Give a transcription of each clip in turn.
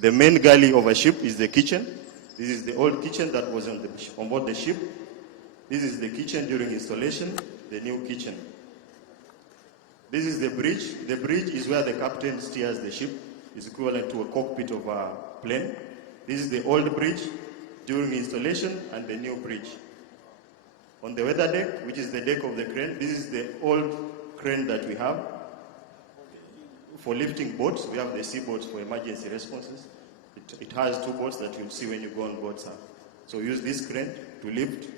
The main galley of a ship is the kitchen. This is the old kitchen that was on board the ship. This is the kitchen during installation, the new kitchen. This is the bridge. The bridge is where the captain steers the ship. It's equivalent to a cockpit of a plane. This is the old bridge during installation and the new bridge. On the weather deck, which is the deck of the crane, this is the old crane that we have. For lifting boats, we have the sea boats for emergency responses. It has two boats that you'll see when you go on board, sir. So we use this crane to lift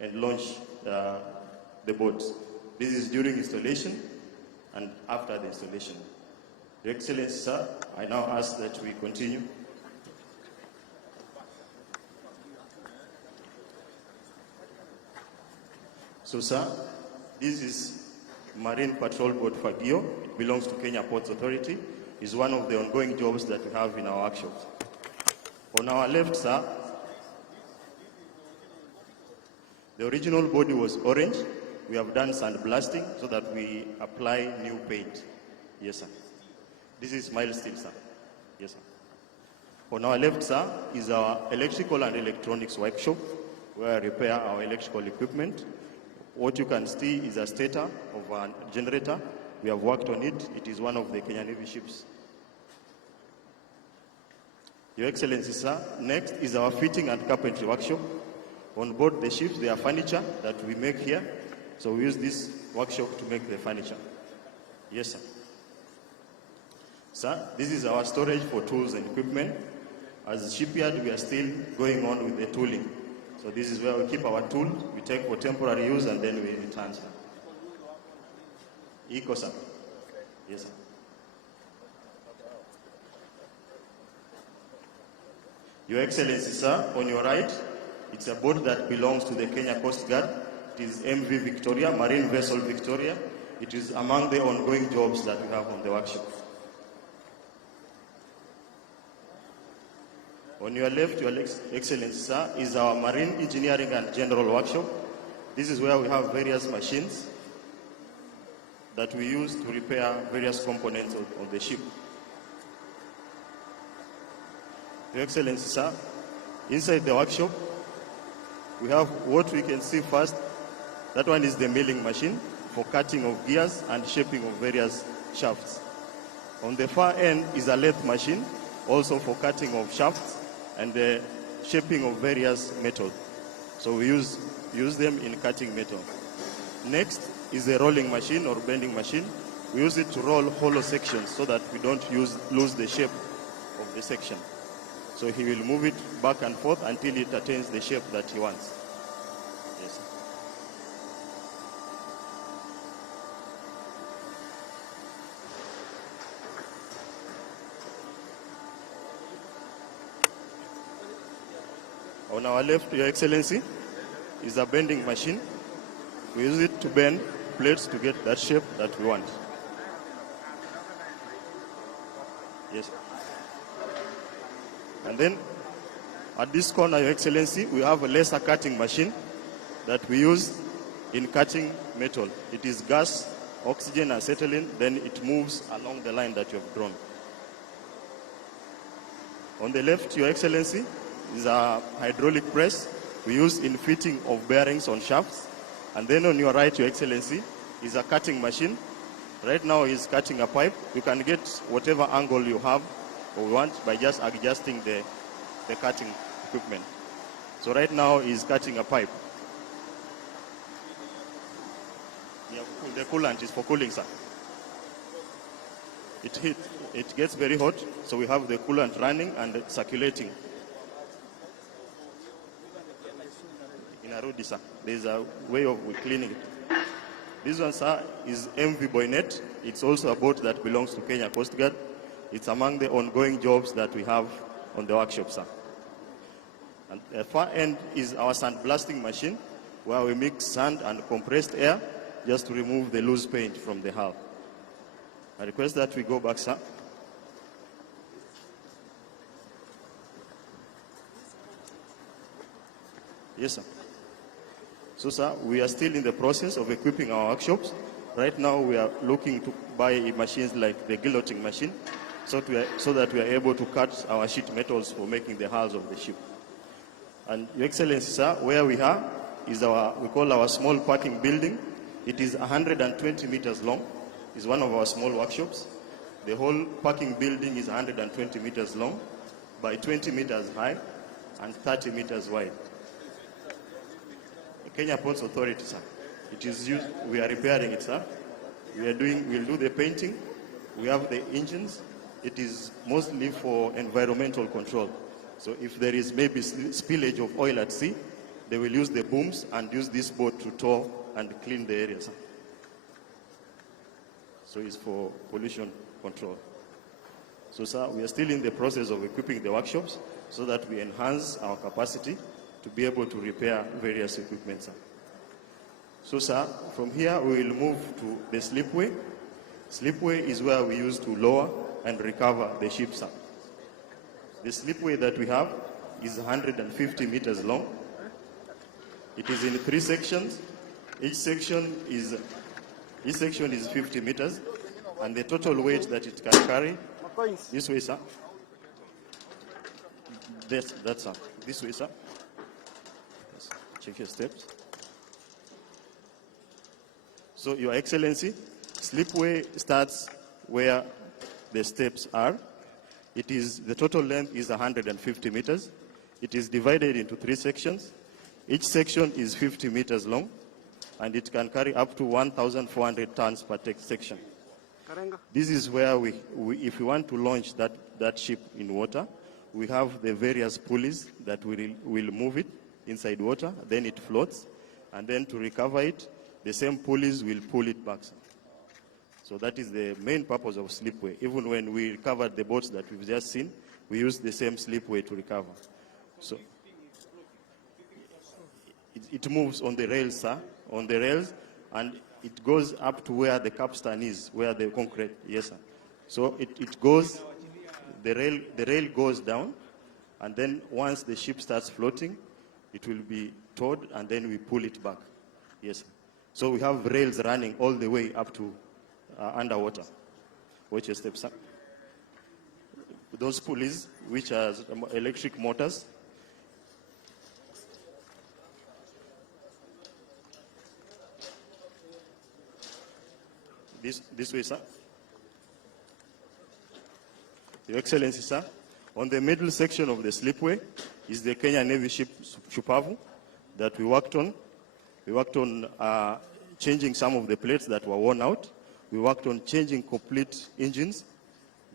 and launch the boats. This is during installation and after the installation. Your Excellency, sir, I now ask that we continue. So, sir, this is Marine Patrol Boat Fagio. It belongs to Kenya Ports Authority. It's one of the ongoing jobs that we have in our workshops. On our left, sir, the original body was orange. We have done sandblasting so that we apply new paint. Yes, sir. This is mild steel, sir. Yes, sir. On our left, sir, is our electrical and electronics workshop where we repair our electrical equipment. What you can see is a stator of a generator. We have worked on it. It is one of the Kenya Navy ships. Your Excellency, sir, next is our fitting and carpentry workshop. On board the ships, there are furniture that we make here. So we use this workshop to make the furniture. Yes, sir. Sir, this is our storage for tools and equipment. As a shipyard, we are still going on with the tooling. So this is where we keep our tools, we take for temporary use, and then we return, sir. Eco, sir. Yes, sir. Your Excellency, sir, on your right, it's a boat that belongs to the Kenya Coast Guard. It is MV Victoria, Marine Vessel Victoria. It is among the ongoing jobs that we have on the workshop. On your left, Your Excellency, sir, is our Marine Engineering and General Workshop. This is where we have various machines that we use to repair various components of the ship. Your Excellency, sir, inside the workshop, we have what we can see first. That one is the milling machine for cutting of gears and shaping of various shafts. On the far end is a lathe machine, also for cutting of shafts and the shaping of various metals. So we use them in cutting metal. Next is a rolling machine or bending machine. We use it to roll hollow sections so that we don't lose the shape of the section. So he will move it back and forth until it attains the shape that he wants. Yes. On our left, Your Excellency, is a bending machine. We use it to bend plates to get that shape that we want. Yes. And then at this corner, Your Excellency, we have a laser cutting machine that we use in cutting metal. It is gas, oxygen, acetylene, then it moves along the line that you have drawn. On the left, Your Excellency, is a hydraulic press we use in fitting of bearings on shafts. And then on your right, Your Excellency, is a cutting machine. Right now he's cutting a pipe. You can get whatever angle you have or want by just adjusting the cutting equipment. So right now he's cutting a pipe. Yeah, the coolant is for cooling, sir. It gets very hot, so we have the coolant running and circulating. In Arudi, sir, there's a way of cleaning it. This one, sir, is MV Boynet. It's also a boat that belongs to Kenya Coast Guard. It's among the ongoing jobs that we have on the workshop, sir. And the far end is our sandblasting machine, where we mix sand and compressed air just to remove the loose paint from the hull. I request that we go back, sir. Yes, sir. So, sir, we are still in the process of equipping our workshops. Right now, we are looking to buy machines like the guillotine machine so that we are able to cut our sheet metals for making the hulls of the ship. And Your Excellency, sir, where we are is we call our small parking building. It is 120 meters long. It's one of our small workshops. The whole parking building is 120 meters long by 20 meters high and 30 meters wide. The Kenya Ports Authority, sir. It is used, we are repairing it, sir. We'll do the painting. We have the engines. It is mostly for environmental control. So if there is maybe spillage of oil at sea, they will use the booms and use this boat to tow and clean the area, sir. So it's for pollution control. So, sir, we are still in the process of equipping the workshops so that we enhance our capacity to be able to repair various equipment, sir. So, sir, from here we will move to the slipway. Slipway is where we use to lower and recover the ship, sir. The slipway that we have is 150 meters long. It is in 3 sections. Each section is 50 meters, and the total weight that it can carry, this way, sir. That's sir. This way, sir. Yes. Check your steps. So, Your Excellency, slipway starts where the steps are. The total length is 150 meters. It is divided into 3 sections. Each section is 50 meters long, and it can carry up to 1,400 tons per section. This is where if we want to launch that ship in water, we have the various pulleys that will move it inside water, then it floats, and then to recover it, the same pulleys will pull it back. So that is the main purpose of slipway. Even when we recovered the boats that we've just seen, we use the same slipway to recover. So it moves on the rails, sir, on the rails, and it goes up to where the capstan is, where the concrete, yes, sir. So it goes, the rail goes down, and then once the ship starts floating, it will be towed, and then we pull it back, yes, sir. So we have rails running all the way up to underwater. Watch your steps, sir. Those pulleys, which are electric motors, this way, sir. Your Excellency, sir, on the middle section of the slipway is the Kenya Navy ship Shupavu that we worked on. We worked on changing some of the plates that were worn out. We worked on changing complete engines,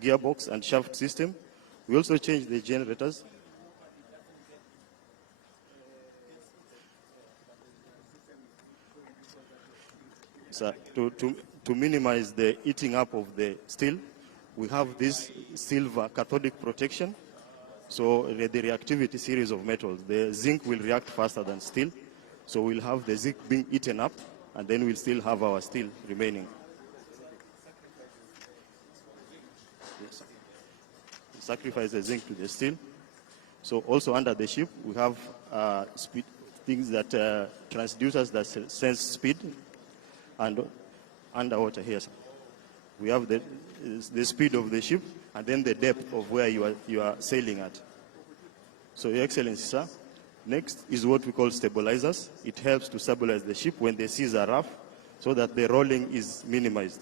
gearbox, and shaft system. We also changed the generators. So to minimize the eating up of the steel, we have this silver cathodic protection. So the reactivity series of metals, the zinc will react faster than steel. So we'll have the zinc being eaten up, and then we'll still have our steel remaining. Yes. We sacrifice the zinc to the steel. So also under the ship, we have speed things that transducers that sense speed, and underwater here, sir. We have the speed of the ship, and then the depth of where you are sailing at. So, Your Excellency, sir, next is what we call stabilizers. It helps to stabilize the ship when the seas are rough, so that the rolling is minimized.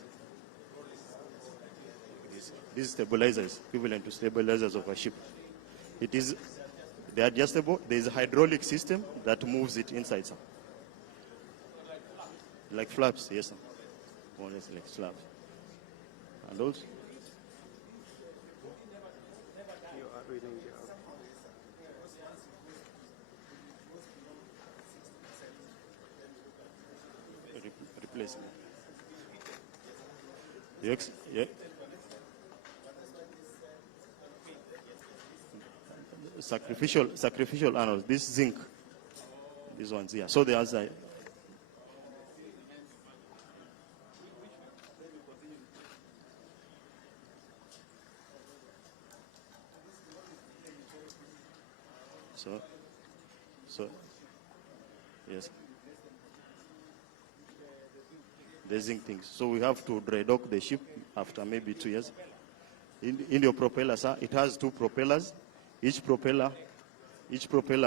These stabilizers, equivalent to stabilizers of a ship. It is the adjustable. There is a hydraulic system that moves it inside, sir. Like flaps, yes, sir. More or less like flaps. And also, replacement. Yes, yeah. Sacrificial anodes. This zinc. These ones here. So the other. So, yes. The zinc things. So we have to dry dock the ship after maybe 2 years. In your propeller, sir, it has 2 propellers. Each propeller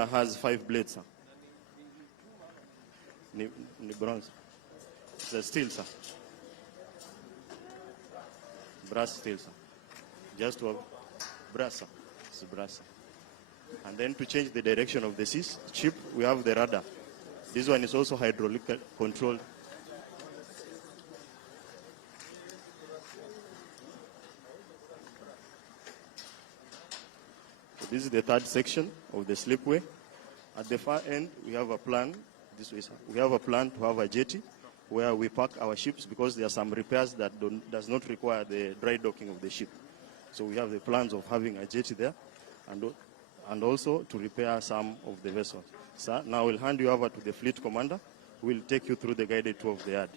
has 5 blades, sir. Ni bronze. It's a steel, sir. Brass steel, sir. Just to have brass, sir. It's brass, sir. And then to change the direction of the ship, we have the rudder. This one is also hydraulic controlled. So this is the 3rd section of the slipway. At the far end, we have a plan. This way, sir. We have a plan to have a jetty where we park our ships because there are some repairs that does not require the dry docking of the ship. So we have the plans of having a jetty there and also to repair some of the vessels. Sir, now we'll hand you over to the fleet commander who will take you through the guided tour of the yard.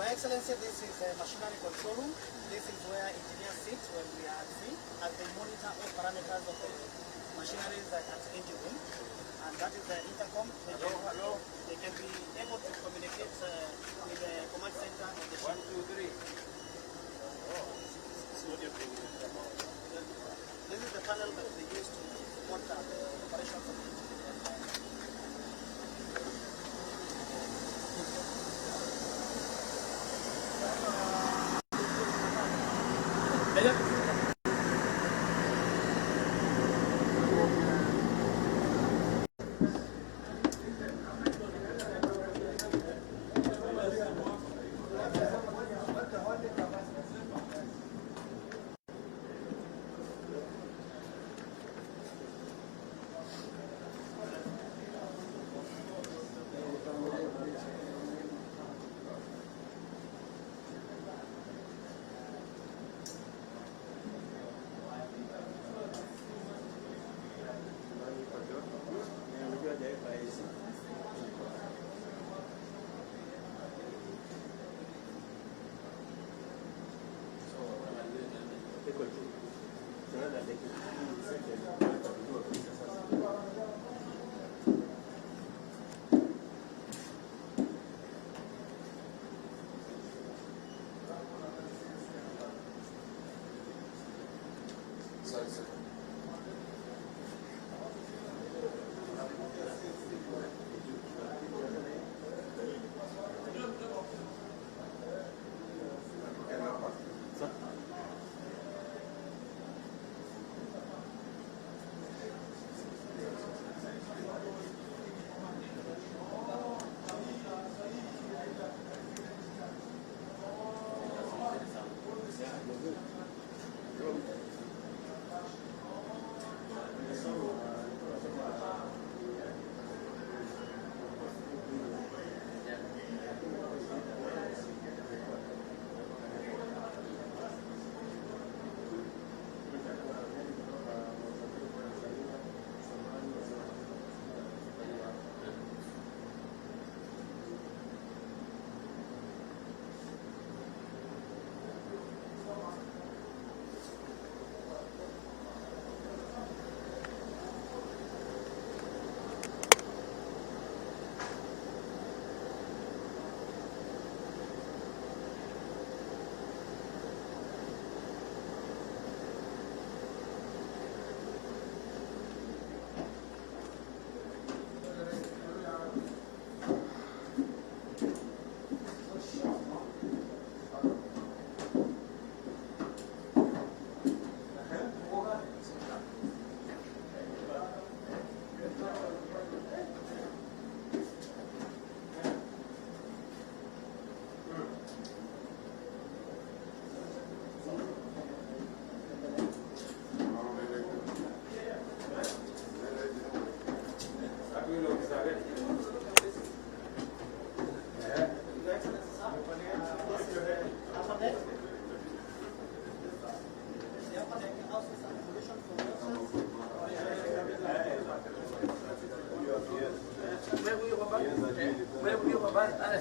Your Excellency, this is a machinery control room. This is where engineers sit when we are at sea, as they monitor all parameters of the machineries at engine room. And that is the intercom. They can be able to communicate with the command center of the ship. 1, 2, 3. This is the panel that they use to monitor the operations of the engine.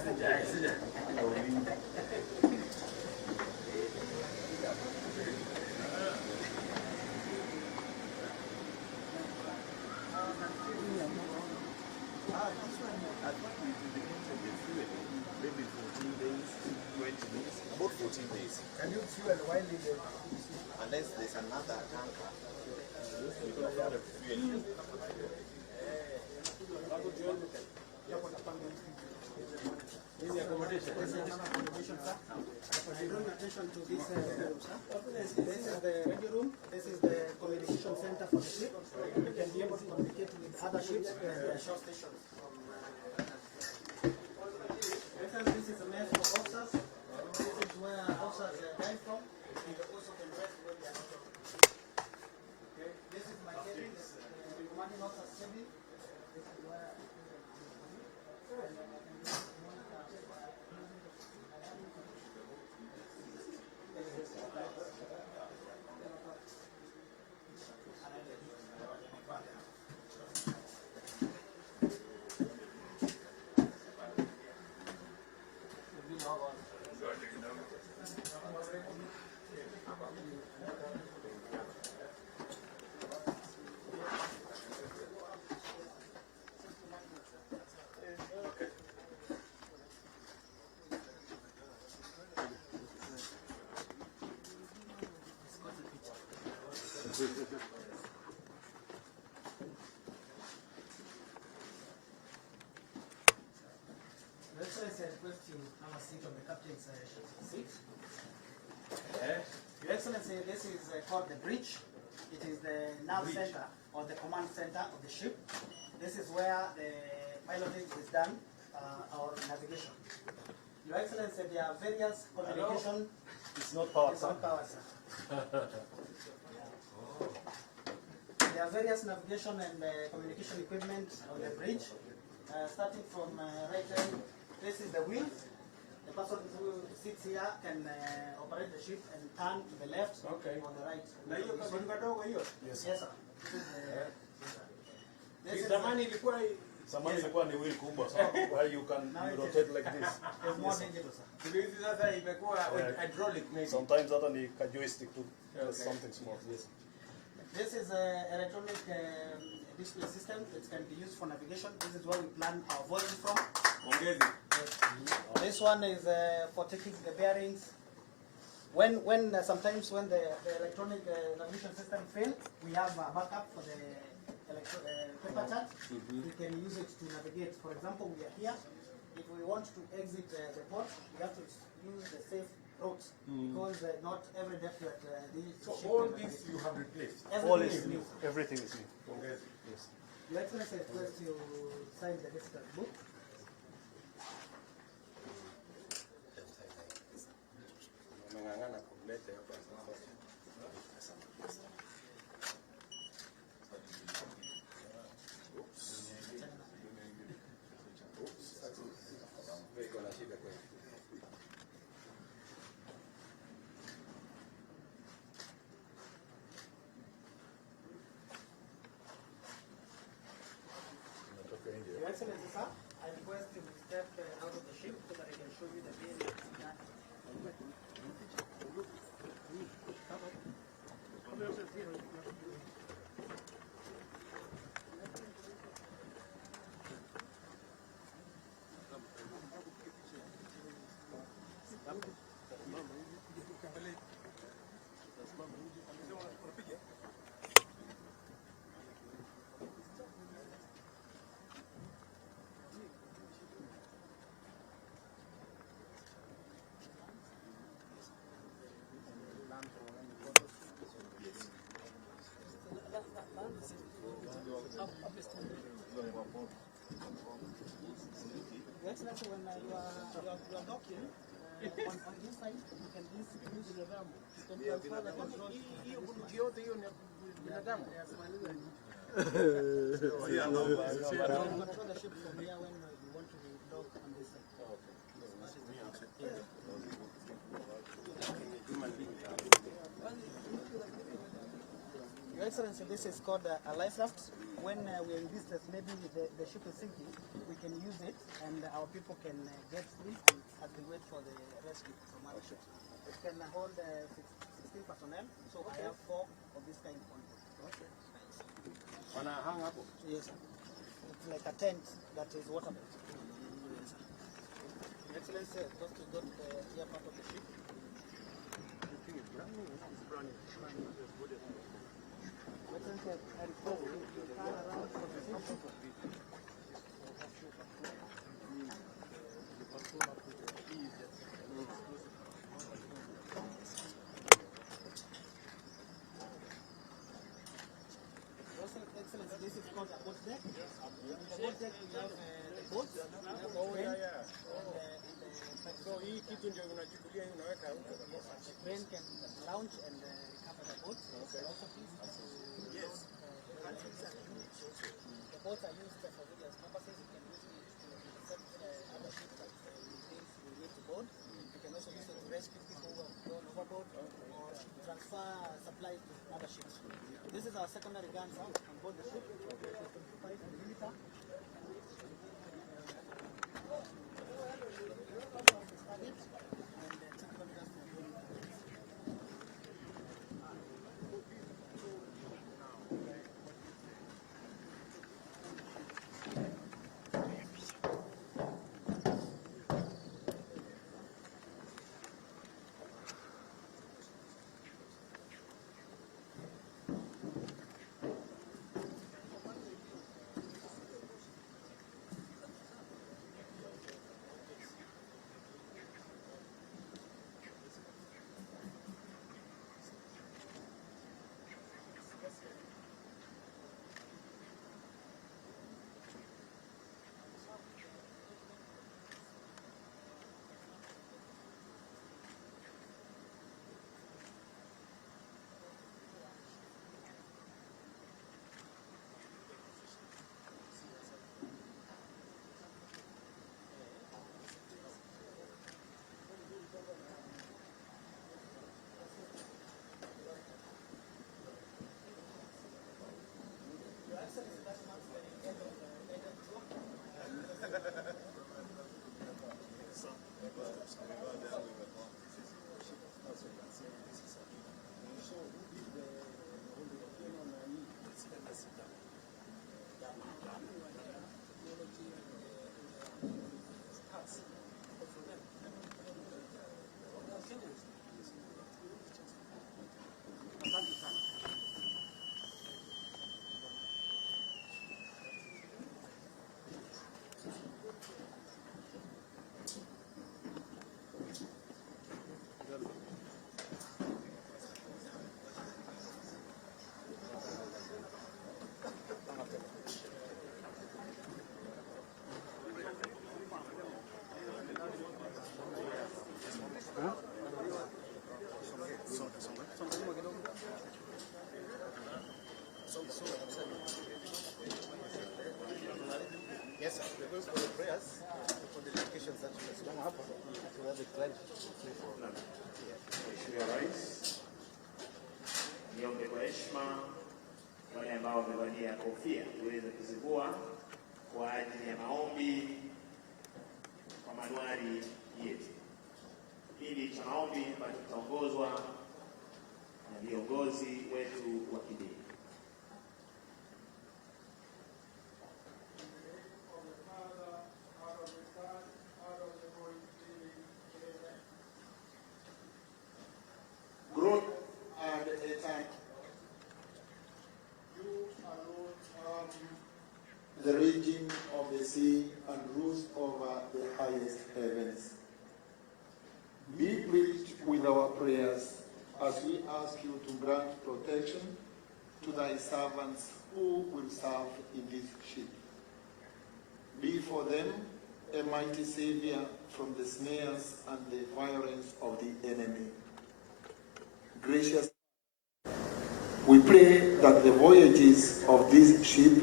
Maybe 14 days, 20 days, about 14 days. Can you fuel while in the... Unless there's another tanker. We don't have a fuel. Accommodation, sir. I draw your attention to this room, sir. This is the radio room. This is the communication center for the ship. You can be able to communicate with other ships and shore stations. This is a mess for officers. This is where officers dine from. You also can rest when they are not on. Okay. This is my cabin. The commanding officer's cabin. This is where Excellency, I request you have a seat on the captain's seat. Your Excellency, this is called the bridge. It is the nav center or the command center of the ship. This is where the piloting is done, our navigation. Your Excellency, there are various communication. It's not power. It's not power, sir. There are various navigation and communication equipment on the bridge. Starting from right hand, this is the wheel. The person who sits here can operate the ship and turn to the left or the right. Yes. Yes, sir. This is Zamani ilikuwa ni wheel kubwa, so where you can rotate like this. it's more digital, sir. Sometimes hata ni ka joystick to something small. Yes. This is an electronic display system that can be used for navigation. This is where we plan our voyage from. This one is for taking the bearings. Sometimes when the electronic navigation system fails, we have a backup for the paper chart. We can use it to navigate. For example, we are here. If we want to exit the port, we have to use the safe route because not every depth that So all this you have replaced. everything is new. Everything is new. Yes. Your Excellency, I request you sign the digital book. Your Excellency, sir, I request you to step out of the ship so that I can show you the bearing. Your Excellency, when you are docking, on this side, you can use the ram. You can transfer the controls. You can control the ship from here when you want to dock on this side. Your Excellency, this is called a life raft. When we are in distress, maybe the ship is sinking, we can use it and our people can get in as they wait for the rescue from other ships. It can hold 16 personnel, so I have 4 of this kind on board. Wanna hang up? Yes, sir. It's like a tent that is waterproof. Yes, sir. Excellency, just to go to the rear part of the ship. Excellency, I request you to turn around for the ship. Excellency, this is called a boat deck. In the boat deck, we have the boats, we have the crane, So hii kitu ndio unachukulia hii unaweka huko. the crane can launch and recover the boat. Okay. Also, yes. The boats are used for various purposes. You can use it to set other ships that we need to board. You can also use it to rescue people who have gone overboard or transfer supplies to other ships. This is our secondary guns on board the ship. 5 millimeter. Yes, sir. We're going for the prayers, for the dedications that we don't have. So that's the client to pray for. Mheshimiwa Rais, niombe kwa heshima wale ambao wamevalia kofia tuweze kuzivua kwa ajili ya maombi kwa manuari yetu. Kipindi cha maombi ambacho kitaongozwa na viongozi wetu wa kidini. The raging of the sea and rules over the highest heavens. Be pleased with our prayers as we ask you to grant protection to thy servants who will serve in this ship. Be for them a mighty savior from the snares and the violence of the enemy. Gracious, we pray that the voyages of this ship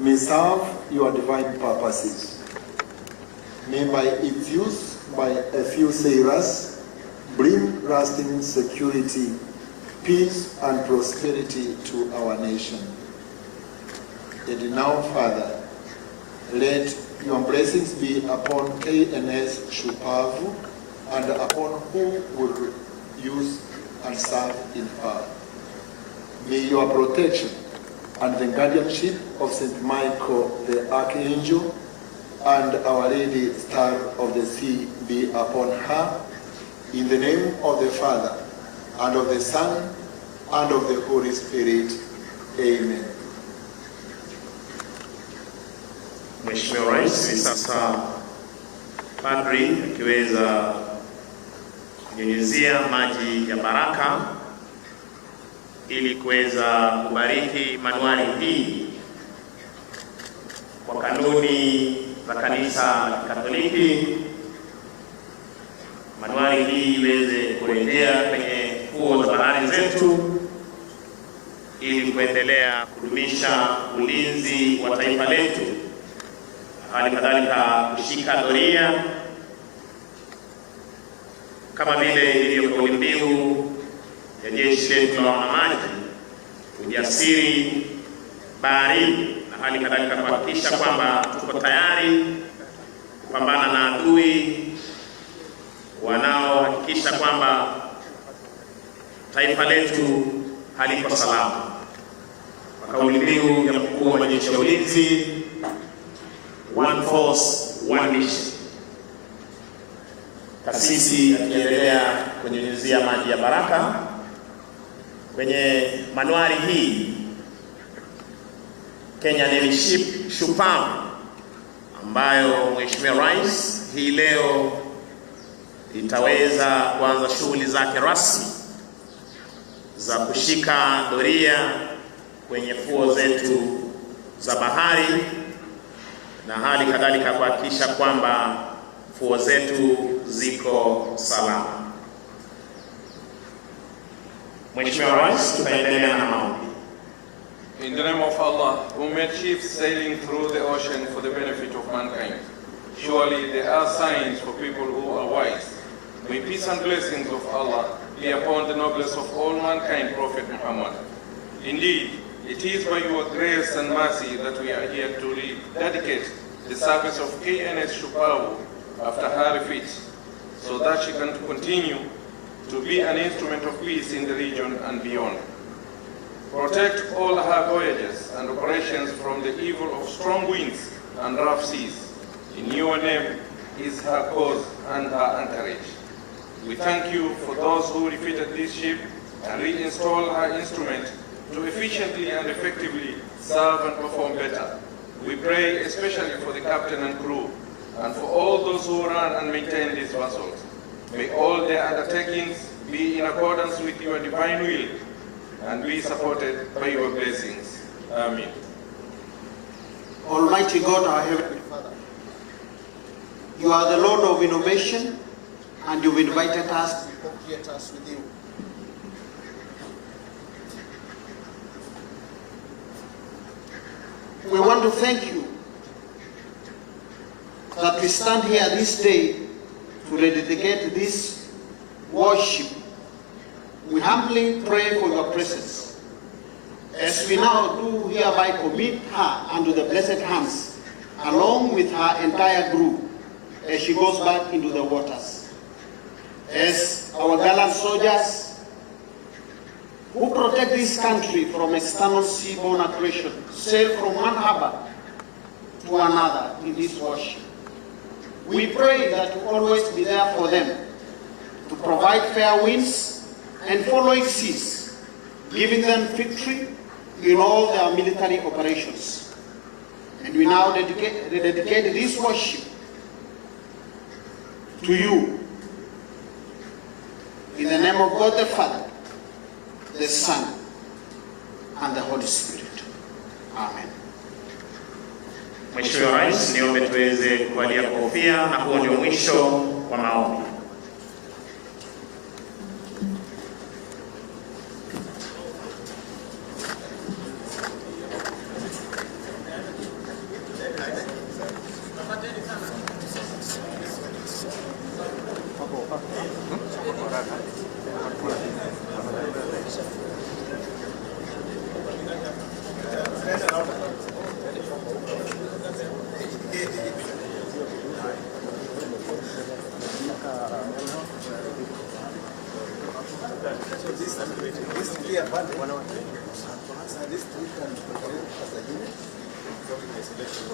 may serve your divine purposes. May by its use by a few sailors bring lasting security peace and prosperity to our nation. And now, Father, let your blessings be upon KNS Shupavu and upon whom will use and serve in her. May your protection and the guardianship of St. Michael the Archangel and Our Lady Star of the Sea be upon her, in the name of the Father, and of the Son, and of the Holy Spirit. Amen. Mheshimiwa Rais, hivi sasa padri akiweza kunyunyizia maji ya baraka ili kuweza kubariki manuari hii kwa kanuni za Kanisa la Katoliki. Manuari hii iweze kurejea kwenye fuo za bahari zetu ili kuendelea kudumisha ulinzi wa taifa letu, hali kadhalika kushika doria kama vile ilivyo kauli mbiu ya jeshi letu la wanamaji, ujasiri baharini, na hali kadhalika kuhakikisha kwamba tuko tayari kupambana na adui wanaohakikisha kwamba taifa letu haliko salama. Kwa kauli mbiu ya mkuu wa majeshi ya ulinzi, one force, one mission. Kasisi akiendelea kunyunyizia maji ya baraka kwenye manuari hii Kenya Navy Ship Shupavu, ambayo Mheshimiwa Rais hii leo itaweza kuanza shughuli zake rasmi za kushika doria kwenye fuo zetu za bahari, na hali kadhalika kuhakikisha kwamba fuo zetu ziko salama. Mheshimiwa Rais, tutaendelea na maombi. In the name of Allah, who made ships sailing through the ocean for the benefit of mankind, surely there are signs for people who are wise. May peace and blessings of Allah be upon the noblest of all mankind, Prophet Muhammad. Indeed, it is by your grace and mercy that we are here to dedicate the service of KNS Shupavu after her defeat, so that she can continue to be an instrument of peace in the region and beyond. Protect all her voyages and operations from the evil of strong winds and rough seas. In your name is her cause and her anchorage. We thank you for those who refitted this ship and reinstall her instrument to efficiently and effectively serve and perform better. We pray especially for the captain and crew, and for all those who run and maintain these vessels. May all their undertakings be in accordance with your divine will and be supported by your blessings. Amen. Almighty God, our Heavenly Father, you are the Lord of innovation, and you've invited us to co-create us with you. We want to thank you that we stand here this day to rededicate this worship. We humbly pray for your presence, as we now do hereby commit her unto the blessed hands, along with her entire group, as she goes back into the waters. As our gallant soldiers who protect this country from external seaborne aggression sail from one harbor to another in this worship, we pray that you always be there for them, to provide fair winds and following seas, giving them victory in all their military operations. And we now dedicate this worship to you, in the name of God the Father, the Son, and the Holy Spirit. Amen. Mheshimiwa Rais, niombe tuweze kuvalia kofia, na huo ndio mwisho wa maombi. This we can operate as a unit from isolation.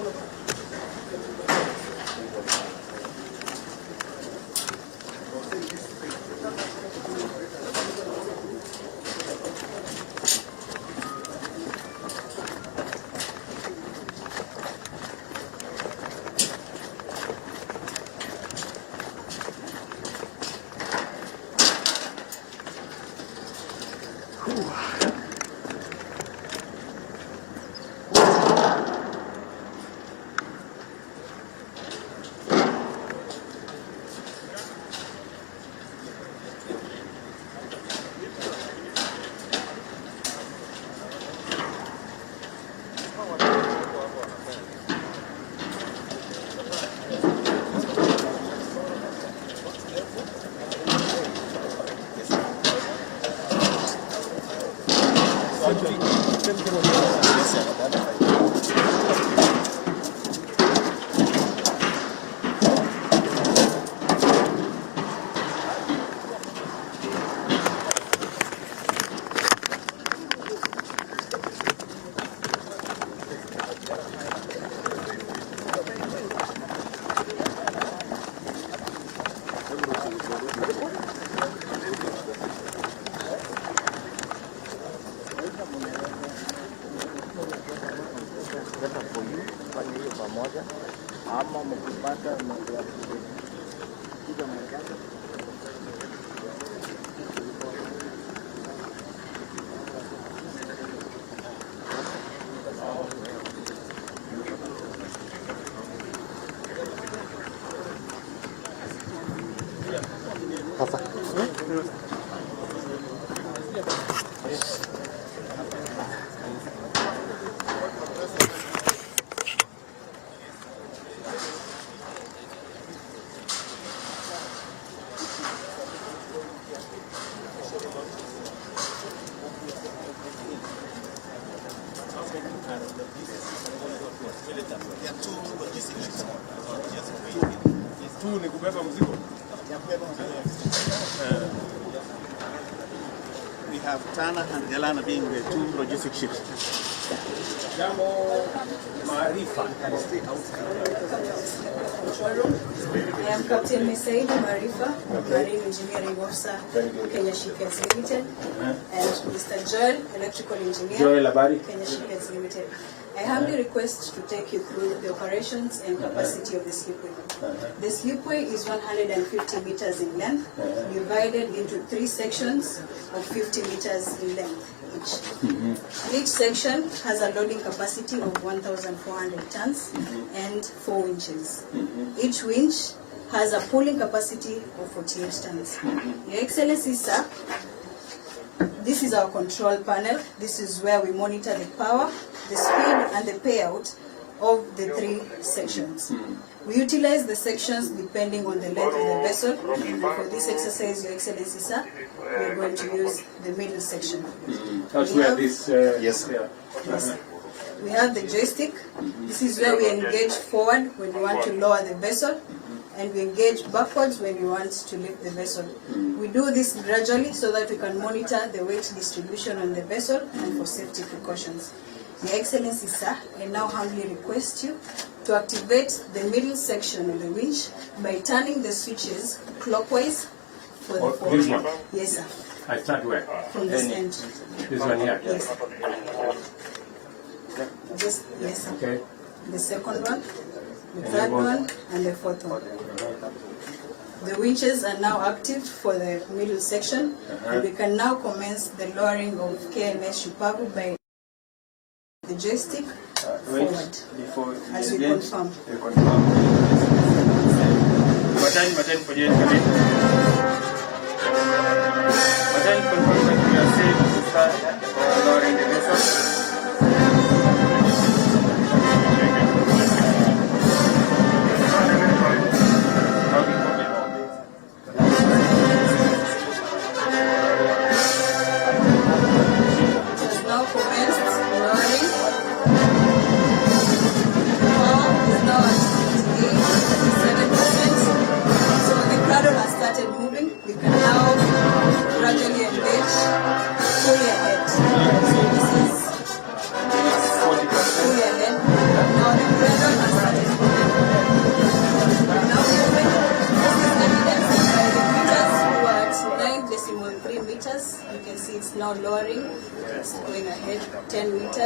We have Tana and Delana being the two logistic ships. I am Captain Mesaid Marifa, Marine Engineering Officer, Kenya Shipyards Limited, and Mr. Joel, Electrical Engineer, Kenya Shipyards Limited. I humbly request to take you through the operations and capacity of the slipway. The slipway is 150 meters in length, divided into 3 sections of 50 meters in length each. Each section has a loading capacity of 1,400 tons and 4 winches. Each winch has a pulling capacity of 48 tons. Your Excellency, sir, this is our control panel. This is where we monitor the power, the speed, and the payout of the 3 sections. We utilize the sections depending on the length of the vessel. And for this exercise, Your Excellency, sir, we are going to use the middle section. That's where this... Yes. Yes. We have the joystick. This is where we engage forward when we want to lower the vessel, and we engage backwards when we want to lift the vessel. We do this gradually so that we can monitor the weight distribution on the vessel and for safety precautions. Your Excellency, sir, I now humbly request you to activate the middle section of the winch by turning the switches clockwise for the forward. This one? Yes, sir. I start where? From this end. This one here? Yes. Just, yes, sir. Okay. The second one, the third one, and the fourth one. The winches are now active for the middle section, and we can now commence the lowering of KMS Shupavu by the joystick forward, Before as we confirm. Madam, for you, Madam, confirm that we are safe to start lowering the vessel.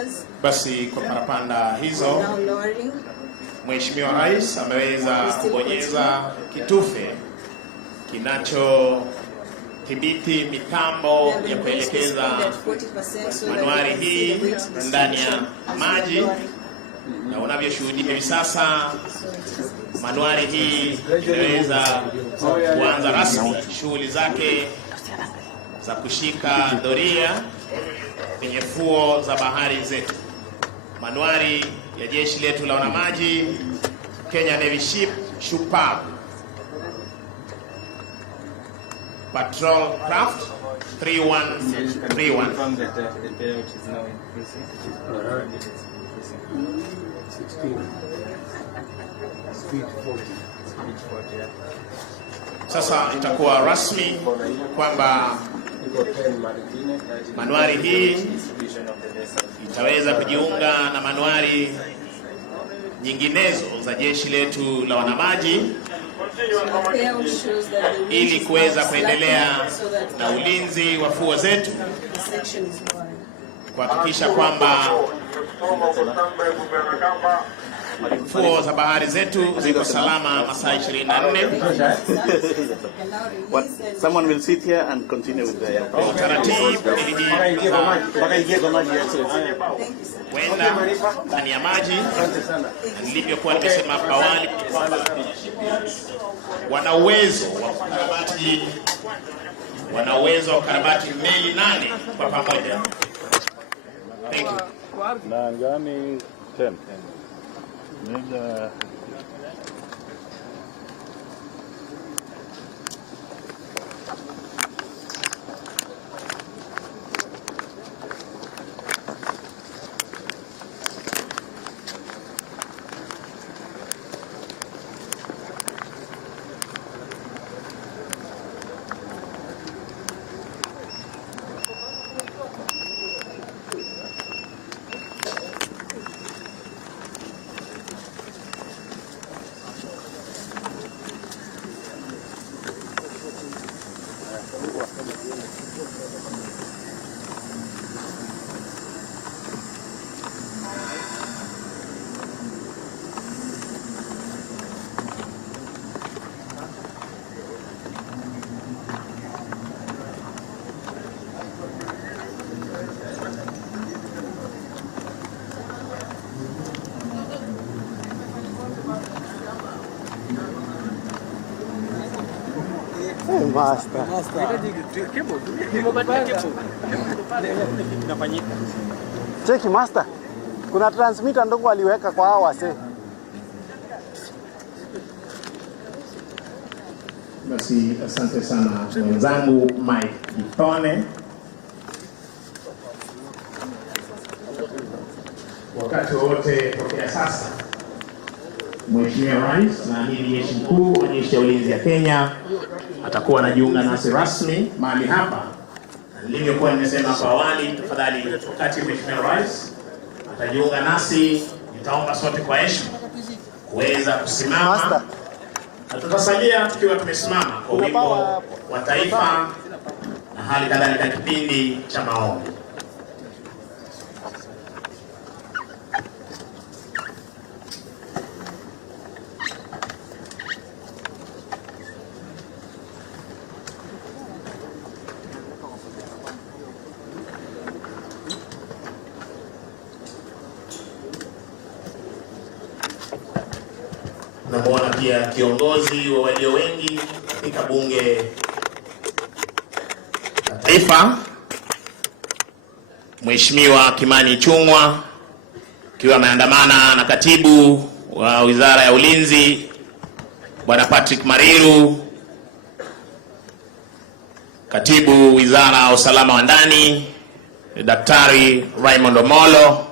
parameters. Basi kwa parapanda hizo, Now lowering. Mheshimiwa Rais ameweza kubonyeza kitufe kinachodhibiti mitambo ya kuelekeza manuari hii ndani ya maji, na unavyoshuhudia hivi sasa manuari hii inaweza kuanza rasmi shughuli zake za kushika doria kwenye fuo za bahari zetu. Manuari ya jeshi letu la wanamaji, Kenya Navy Ship Shupavu, Patrol Craft 3131. Sasa itakuwa rasmi kwamba manuari hii itaweza kujiunga na manuari nyinginezo za jeshi letu la wanamaji ili kuweza kuendelea na ulinzi wa fuo zetu, kuhakikisha kwamba fuo za bahari zetu ziko salama masaa 24. Someone will sit here and continue with the kwenda ndani ya maji. Nilivyokuwa nimesema hapo awali, wana uwezo wa kukarabati meli 8 kwa pamoja. Thank you. Na ngani 10. Nenda Master. Cheki master. Kuna transmitter ndogo waliweka kwa hawa wase. Basi asante sana mwenzangu Mike Itone. Wakati wote tokea sasa, Mheshimiwa Rais na Amiri Jeshi Mkuu wa Jeshi la Ulinzi ya Kenya atakuwa anajiunga nasi rasmi mahali hapa. Nilivyokuwa nimesema hapo awali, tafadhali wakati Mheshimiwa Rais atajiunga nasi, nitaomba sote kwa heshima kuweza kusimama. Na tutasalia tukiwa tumesimama kwa wimbo wa taifa na hali kadhalika kipindi cha maombi. Namuona pia kiongozi wa walio wengi katika bunge la taifa, Mheshimiwa Kimani Ichung'wah, akiwa ameandamana na katibu wa Wizara ya Ulinzi Bwana Patrick Mariru, katibu Wizara ya Usalama wa Ndani Daktari Raymond Omolo,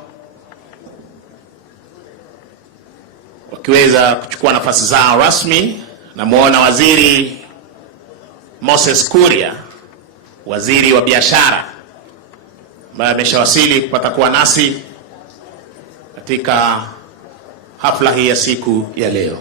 wakiweza kuchukua nafasi zao rasmi. Namuona Waziri Moses Kuria, waziri wa biashara, ambaye ameshawasili kupata kuwa nasi katika hafla hii ya siku ya leo.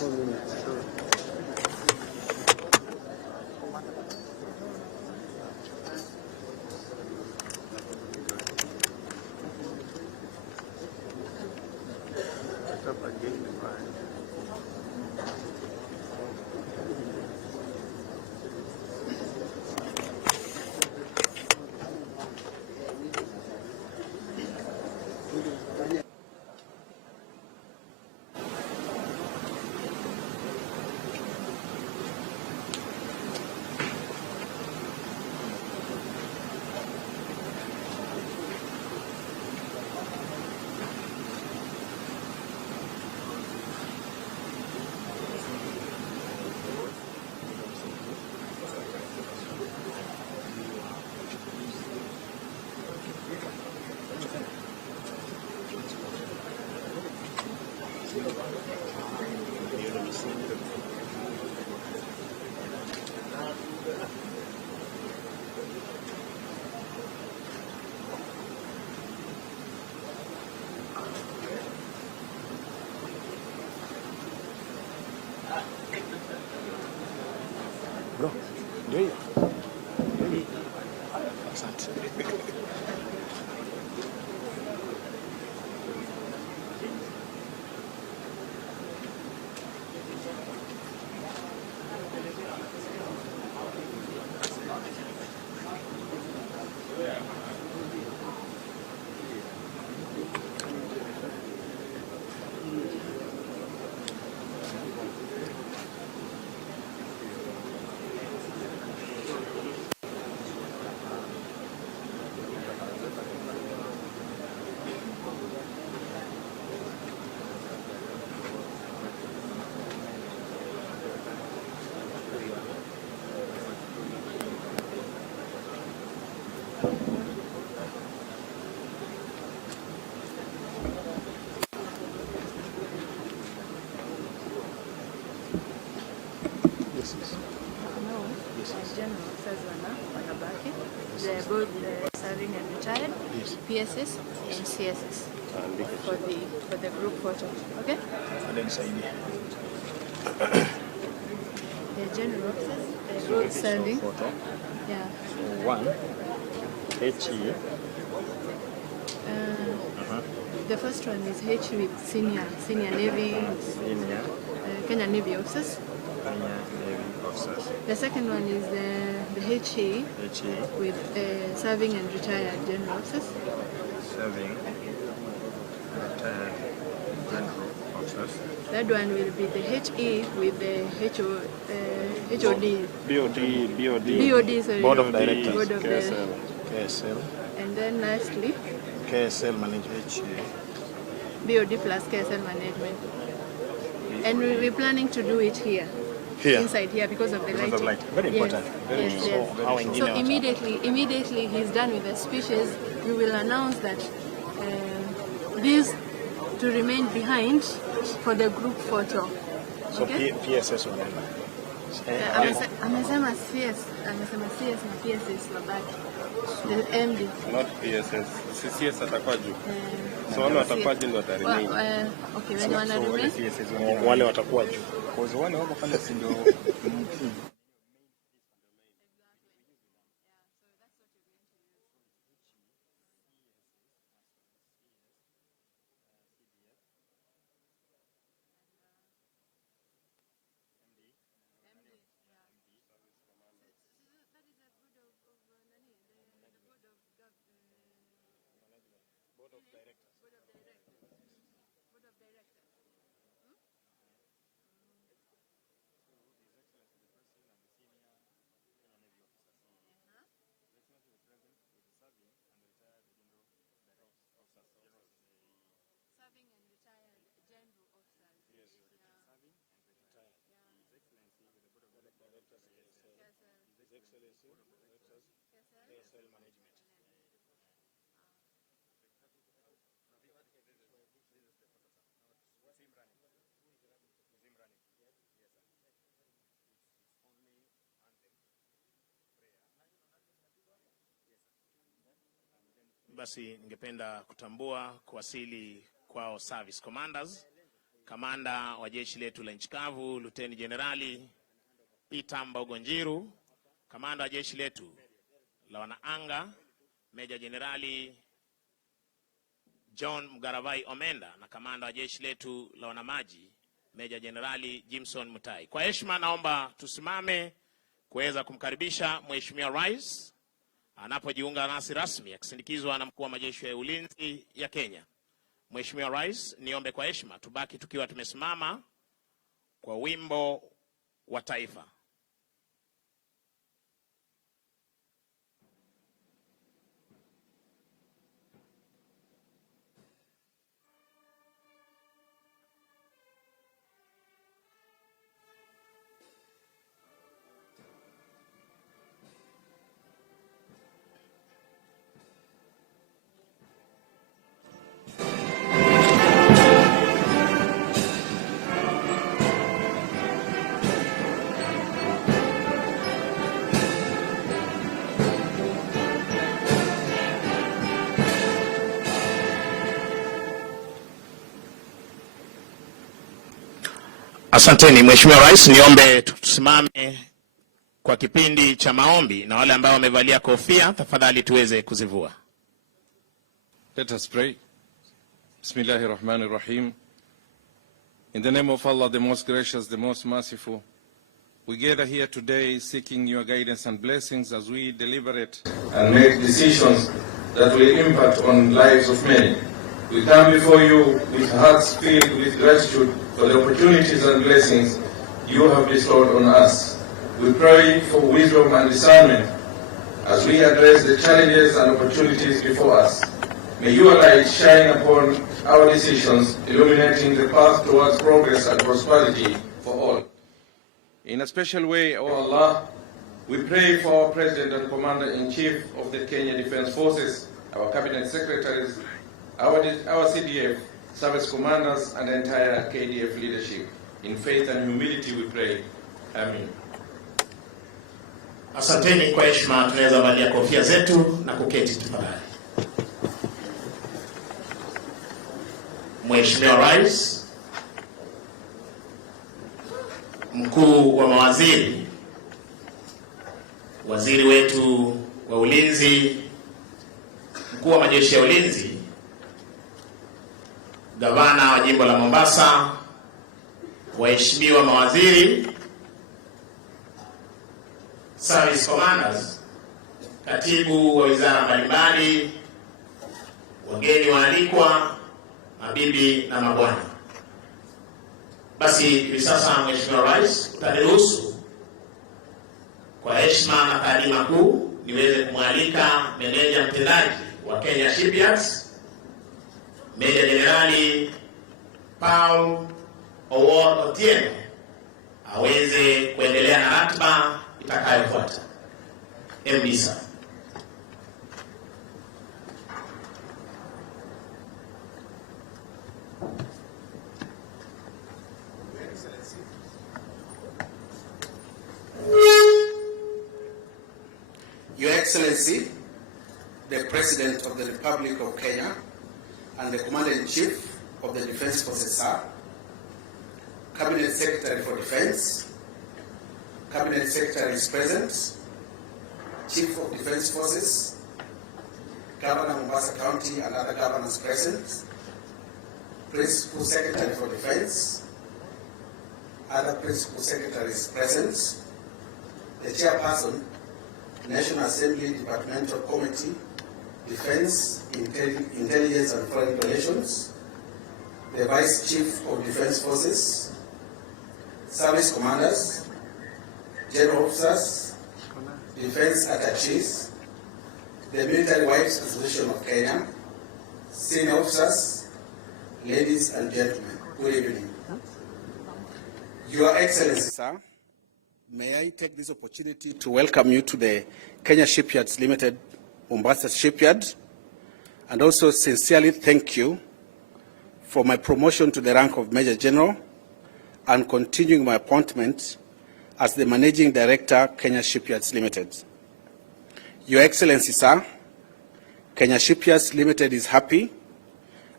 4 minutes. Sure. Bro, ndio hiyo. Asante. They're both serving and retired, PSS and CSS for the group photo. Okay? And then sign here. The general officers, they're both serving. Photo. Yeah. So one, HE. The first one is H with senior Navy, Kenya Navy officers. The second one is the HE with serving and retired general officers. Serving retired general officers. That one will be the HE with the HOD. BOD, sorry. Board of Directors. Board of KSL. And then lastly, KSL Management. BOD plus KSL Management. And we're planning to do it here. Inside here because of the lighting. Because of light. Very important. Yes. So immediately he's done with the speeches, we will announce that these to remain behind for the group photo. So okay? PSS wanaenda. Amesema CS na PSS wabaki. The MD. Not PSS. CS atakuwa juu. So wale watakuwa juu ndio wataremain. Okay, when wana remain. Wale watakuwa juu. Because wale wako pale si ndio Basi ningependa kutambua kuwasili kwao service commanders kamanda wa jeshi letu la nchi kavu Luteni Jenerali Peter Mbogonjiru, kamanda wa jeshi letu la wanaanga Meja Jenerali John Mgaravai Omenda, na kamanda wa jeshi letu la wanamaji Meja Jenerali Jimson Mutai. Kwa heshima naomba tusimame kuweza kumkaribisha Mheshimiwa Rais anapojiunga nasi rasmi akisindikizwa na mkuu wa majeshi ya ulinzi ya Kenya. Mheshimiwa Rais, niombe kwa heshima tubaki tukiwa tumesimama kwa wimbo wa taifa. Asanteni. Mheshimiwa Rais, niombe tusimame kwa kipindi cha maombi, na wale ambao wamevalia kofia tafadhali tuweze kuzivua. Let us pray. Bismillahirrahmanirrahim. In the name of Allah, the most gracious, the most merciful, we gather here today seeking your guidance and blessings as we deliberate and make decisions that will impact on lives of many. We come before you with hearts filled with gratitude for the opportunities and blessings you have bestowed on us. We pray for wisdom and discernment as we address the challenges and opportunities before us. May your light shine upon our decisions, illuminating the path towards progress and prosperity for all. In a special way, O Allah, we pray for our President and Commander-in-Chief of the Kenya Defense Forces, our Cabinet Secretaries, our CDF, service commanders, and the entire KDF leadership. In faith and humility we pray. Amen. Asanteni. Kwa heshima tunaweza valia kofia zetu na kuketi tafadhali. Mheshimiwa Rais, mkuu wa mawaziri, waziri wetu wa ulinzi, mkuu wa majeshi ya ulinzi, gavana wa jimbo la Mombasa, waheshimiwa mawaziri, service commanders, katibu wa wizara mbalimbali, wageni waalikwa, mabibi na mabwana. Basi hivi sasa Mheshimiwa Rais, utaniruhusu kwa heshima na taadhima kuu niweze kumwalika meneja mtendaji wa Kenya Shipyards, Meja Jenerali Paul Owor Otieno, aweze kuendelea na ratiba itakayofuata. MD. Your Excellency, the President of the Republic of Kenya and the Commander-in-Chief of the Defense Forces, sir, Cabinet Secretary for Defense, Cabinet Secretary is present, Chief of Defense Forces, Governor of Mombasa County and other governors present, Principal Secretary for Defense, other Principal Secretaries present, the Chairperson, National Assembly Departmental Committee, Defense, Intelligence and Foreign Relations, the Vice Chief of Defense Forces, Service Commanders, General Officers, Defense Attaches, the Military Wives Association of Kenya, Senior Officers, ladies and gentlemen, good evening. Your Excellency, sir, may I take this opportunity to welcome you to the Kenya Shipyards Limited, Mombasa Shipyard, and also sincerely thank you for my promotion to the rank of Major General and continuing my appointment as the Managing Director, Kenya Shipyards Limited. Your Excellency, sir, Kenya Shipyards Limited is happy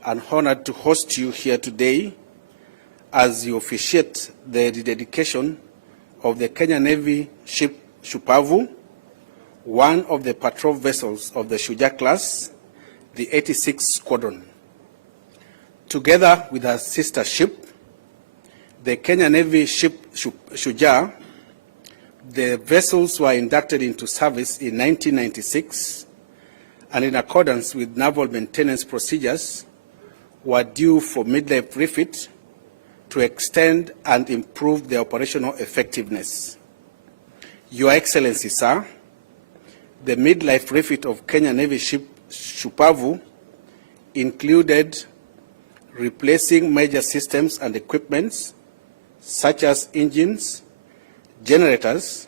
and honored to host you here today as you officiate the rededication of the Kenya Navy ship Shupavu, one of the patrol vessels of the Shujaa class, the 86th Squadron. Together with her sister ship, the Kenya Navy ship Shujaa, the vessels were inducted into service in 1996 and in accordance with naval maintenance procedures were due for midlife refit to extend and improve their operational effectiveness. Your Excellency, sir, the midlife refit of Kenya Navy ship Shupavu included replacing major systems and equipments such as engines, generators,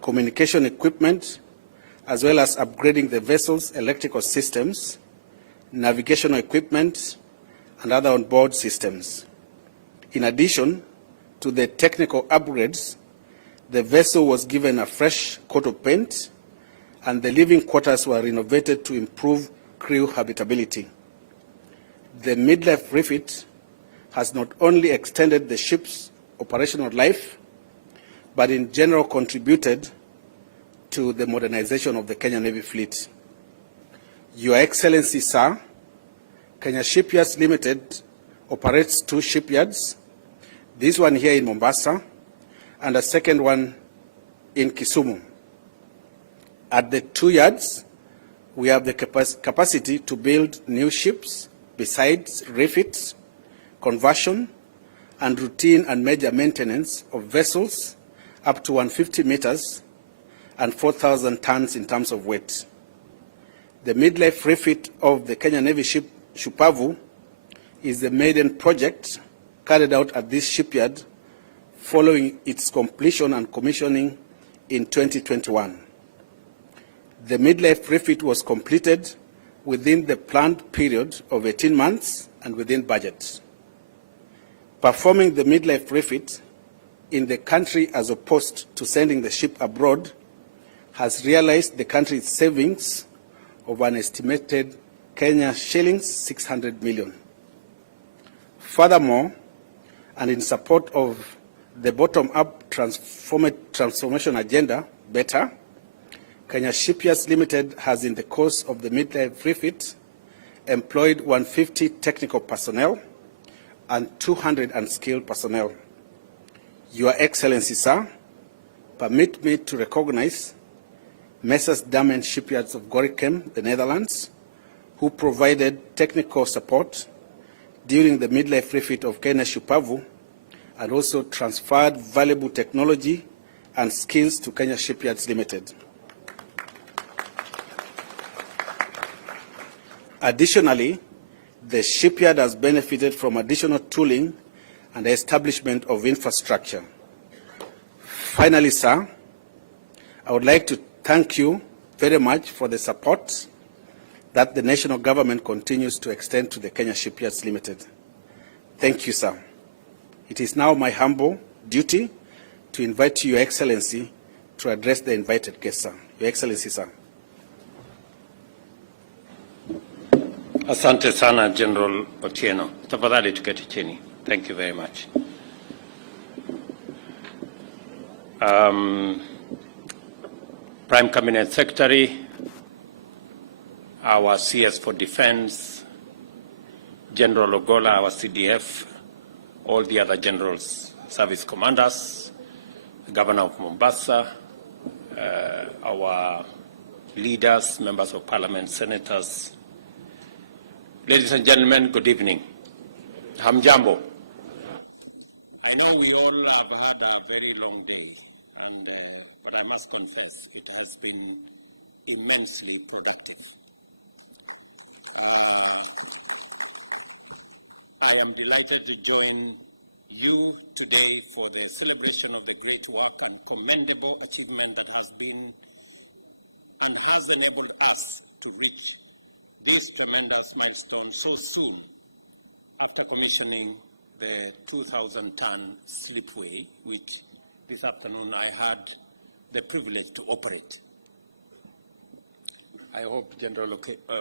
communication equipment, as well as upgrading the vessel's electrical systems, navigational equipment, and other onboard systems. In addition to the technical upgrades, the vessel was given a fresh coat of paint, and the living quarters were renovated to improve crew habitability. The midlife refit has not only extended the ship's operational life, but in general contributed to the modernization of the Kenya Navy fleet. Your Excellency, sir, Kenya Shipyards Limited operates 2 shipyards, this one here in Mombasa and a second one in Kisumu. At the 2 yards, we have the capacity to build new ships besides refits, conversion, and routine and major maintenance of vessels up to 150 meters and 4,000 tons in terms of weight. The midlife refit of the Kenya Navy ship Shupavu is the maiden project carried out at this shipyard following its completion and commissioning in 2021. The midlife refit was completed within the planned period of 18 months and within budget. Performing the midlife refit in the country as opposed to sending the ship abroad has realized the country's savings of an estimated Kenya shillings 600 million. Furthermore, and in support of the bottom-up transformation agenda, better, Kenya Shipyards Limited has, in the course of the midlife refit, employed 150 technical personnel and 200 unskilled personnel. Your Excellency, sir, permit me to recognize Messrs. Damen Shipyards of Gorinchem, the Netherlands, who provided technical support during the midlife refit of Kenya Shupavu and also transferred valuable technology and skills to Kenya Shipyards Limited. Additionally, the shipyard has benefited from additional tooling and the establishment of infrastructure. Finally, sir, I would like to thank you very much for the support that the national government continues to extend to the Kenya Shipyards Limited. Thank you, sir. It is now my humble duty to invite Your Excellency to address the invited guests, sir. Your Excellency, sir. Asante sana, General Otieno. Tafadhali tuketi chini. Thank you very much. Prime Cabinet Secretary, our CS for Defense, General Ogola, our CDF, all the other generals, service commanders, the Governor of Mombasa, our leaders, members of Parliament, senators. Ladies and gentlemen, good evening. Hamjambo. I know we all have had a very long day, but I must confess it has been immensely productive. I am delighted to join you today for the celebration of the great work and commendable achievement that has been and has enabled us to reach this tremendous milestone so soon after commissioning the 2,000-ton slipway, which this afternoon I had the privilege to operate. I hope, General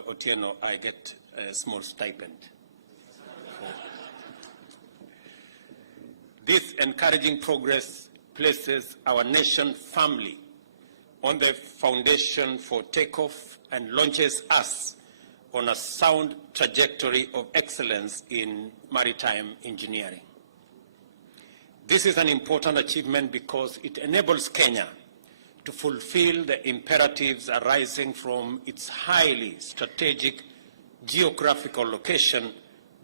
Otieno, I get a small stipend. This encouraging progress places our nation firmly on the foundation for takeoff and launches us on a sound trajectory of excellence in maritime engineering. This is an important achievement because it enables Kenya to fulfill the imperatives arising from its highly strategic geographical location,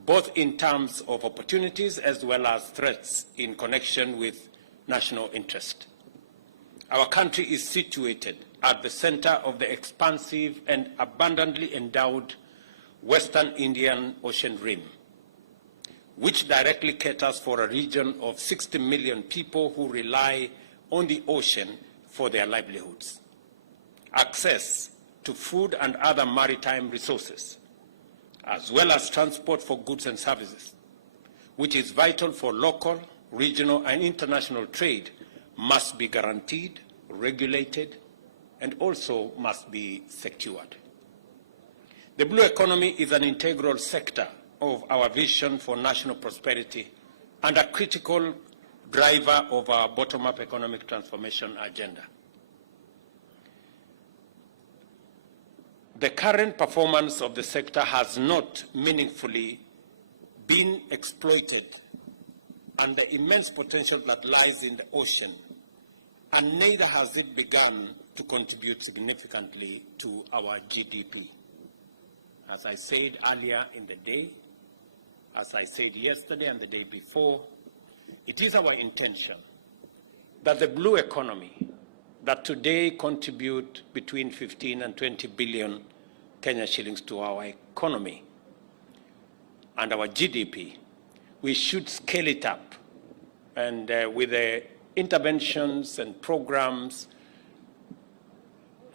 both in terms of opportunities as well as threats in connection with national interest. Our country is situated at the center of the expansive and abundantly endowed Western Indian Ocean Rim, which directly caters for a region of 60 million people who rely on the ocean for their livelihoods. Access to food and other maritime resources, as well as transport for goods and services, which is vital for local, regional, and international trade, must be guaranteed, regulated, and also must be secured. The blue economy is an integral sector of our vision for national prosperity and a critical driver of our bottom-up economic transformation agenda. The current performance of the sector has not meaningfully been exploited, and the immense potential that lies in the ocean, and neither has it begun to contribute significantly to our GDP. As I said earlier in the day, as I said yesterday and the day before, it is our intention that the blue economy that today contribute between 15 and 20 billion Kenya shillings to our economy and our GDP, we should scale it up, and with the interventions and programs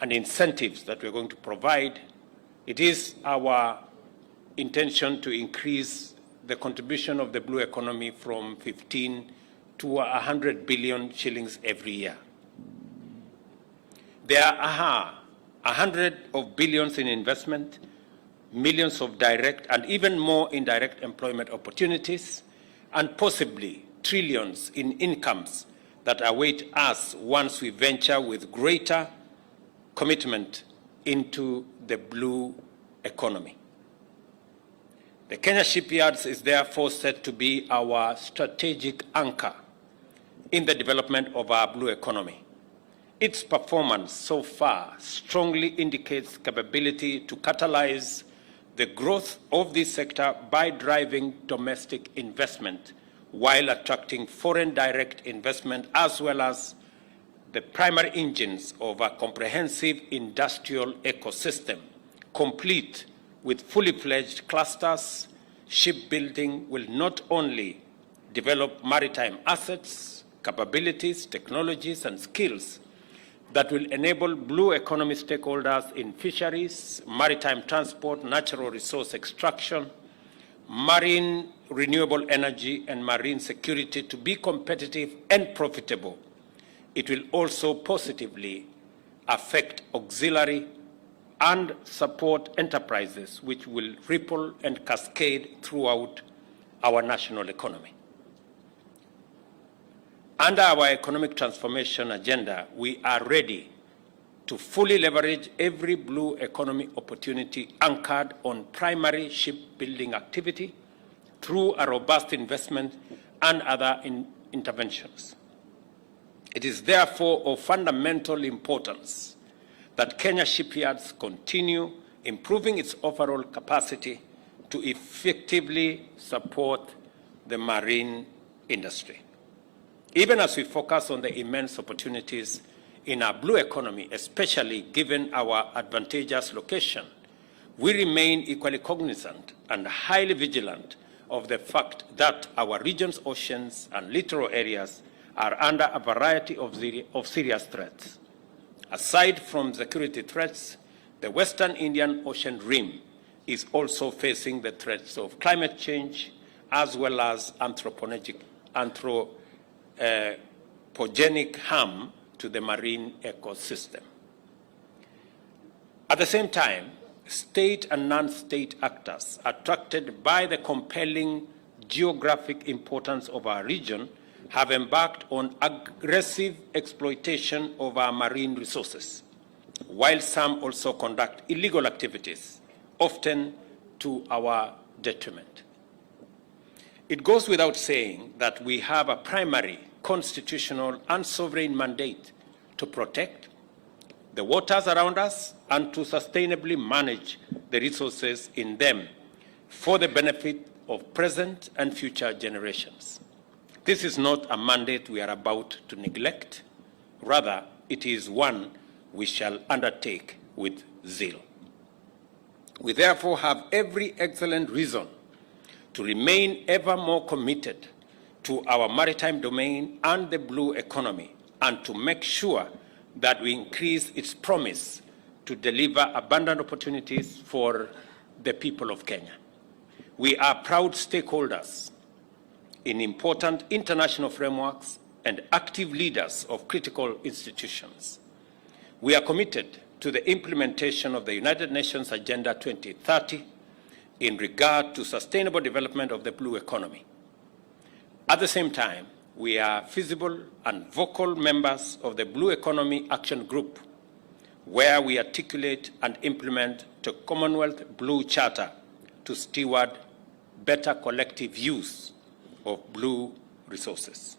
and incentives that we're going to provide, it is our intention to increase the contribution of the blue economy from 15 to 100 billion shillings every year. There are 100 of billions in investment, millions of direct and even more indirect employment opportunities, and possibly trillions in incomes that await us once we venture with greater commitment into the blue economy. The Kenya shipyards is therefore set to be our strategic anchor in the development of our blue economy. Its performance so far strongly indicates capability to catalyze the growth of this sector by driving domestic investment while attracting foreign direct investment, as well as the primary engines of a comprehensive industrial ecosystem, complete with fully fledged clusters. Shipbuilding will not only develop maritime assets, capabilities, technologies, and skills that will enable blue economy stakeholders in fisheries, maritime transport, natural resource extraction, marine renewable energy, and marine security to be competitive and profitable. It will also positively affect auxiliary and support enterprises, which will ripple and cascade throughout our national economy. Under our economic transformation agenda, we are ready to fully leverage every blue economy opportunity anchored on primary shipbuilding activity through a robust investment and other interventions. It is therefore of fundamental importance that Kenya shipyards continue improving its overall capacity to effectively support the marine industry. Even as we focus on the immense opportunities in our blue economy, especially given our advantageous location, we remain equally cognizant and highly vigilant of the fact that our region's oceans and littoral areas are under a variety of serious threats. Aside from security threats, the Western Indian Ocean Rim is also facing the threats of climate change as well as anthropogenic harm to the marine ecosystem. At the same time, state and non-state actors attracted by the compelling geographic importance of our region have embarked on aggressive exploitation of our marine resources, while some also conduct illegal activities, often to our detriment. It goes without saying that we have a primary constitutional and sovereign mandate to protect the waters around us and to sustainably manage the resources in them for the benefit of present and future generations. This is not a mandate we are about to neglect. Rather, it is one we shall undertake with zeal. We therefore have every excellent reason to remain ever more committed to our maritime domain and the blue economy, and to make sure that we increase its promise to deliver abundant opportunities for the people of Kenya. We are proud stakeholders in important international frameworks and active leaders of critical institutions. We are committed to the implementation of the United Nations Agenda 2030 in regard to sustainable development of the blue economy. At the same time, we are visible and vocal members of the Blue Economy Action Group, where we articulate and implement the Commonwealth Blue Charter to steward better collective use of blue resources.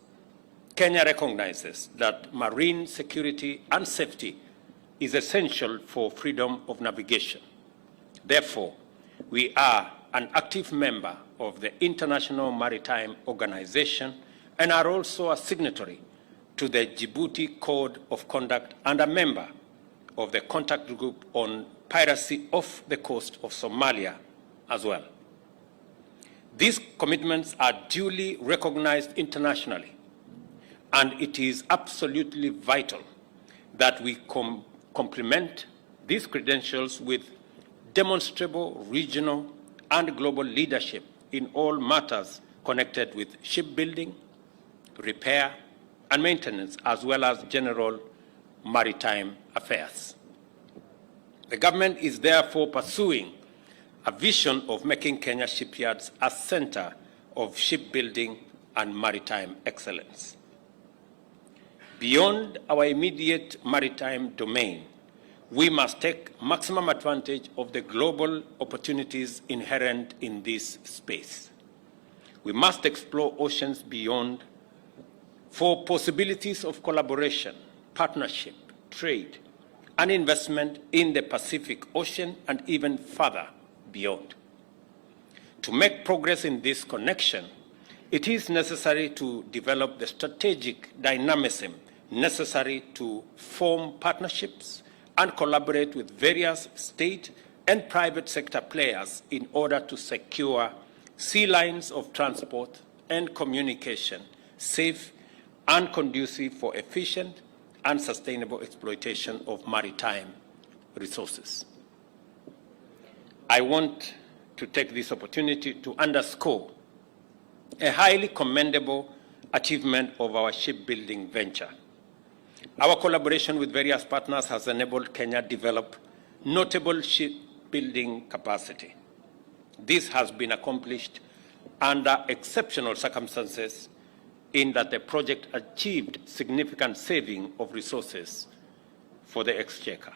Kenya recognizes that marine security and safety is essential for freedom of navigation. Therefore, we are an active member of the International Maritime Organization and are also a signatory to the Djibouti Code of Conduct and a member of the contact group on piracy off the coast of Somalia as well. These commitments are duly recognized internationally, and it is absolutely vital that we complement these credentials with demonstrable regional and global leadership in all matters connected with shipbuilding, repair, and maintenance, as well as general maritime affairs. The government is therefore pursuing a vision of making Kenya shipyards a center of shipbuilding and maritime excellence. Beyond our immediate maritime domain, we must take maximum advantage of the global opportunities inherent in this space. We must explore oceans beyond for possibilities of collaboration, partnership, trade, and investment in the Pacific Ocean and even further beyond. To make progress in this connection, it is necessary to develop the strategic dynamism necessary to form partnerships and collaborate with various state and private sector players in order to secure sea lines of transport and communication safe and conducive for efficient and sustainable exploitation of maritime resources. I want to take this opportunity to underscore a highly commendable achievement of our shipbuilding venture. Our collaboration with various partners has enabled Kenya to develop notable shipbuilding capacity. This has been accomplished under exceptional circumstances in that the project achieved significant saving of resources for the Exchequer.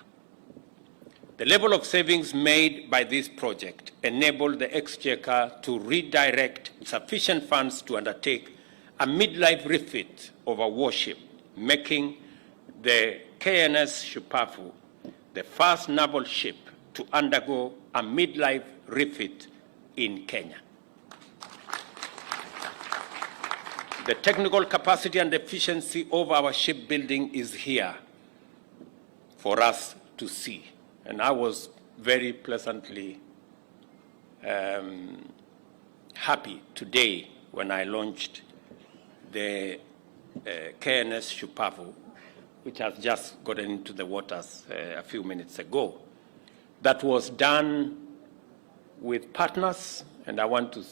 The level of savings made by this project enabled the Exchequer to redirect sufficient funds to undertake a midlife refit of a warship, making the KNS Shupavu the first naval ship to undergo a midlife refit in Kenya. The technical capacity and efficiency of our shipbuilding is here for us to see. And I was very pleasantly happy today when I launched the KNS Shupavu, which has just gotten into the waters a few minutes ago. That was done with partners, and I want to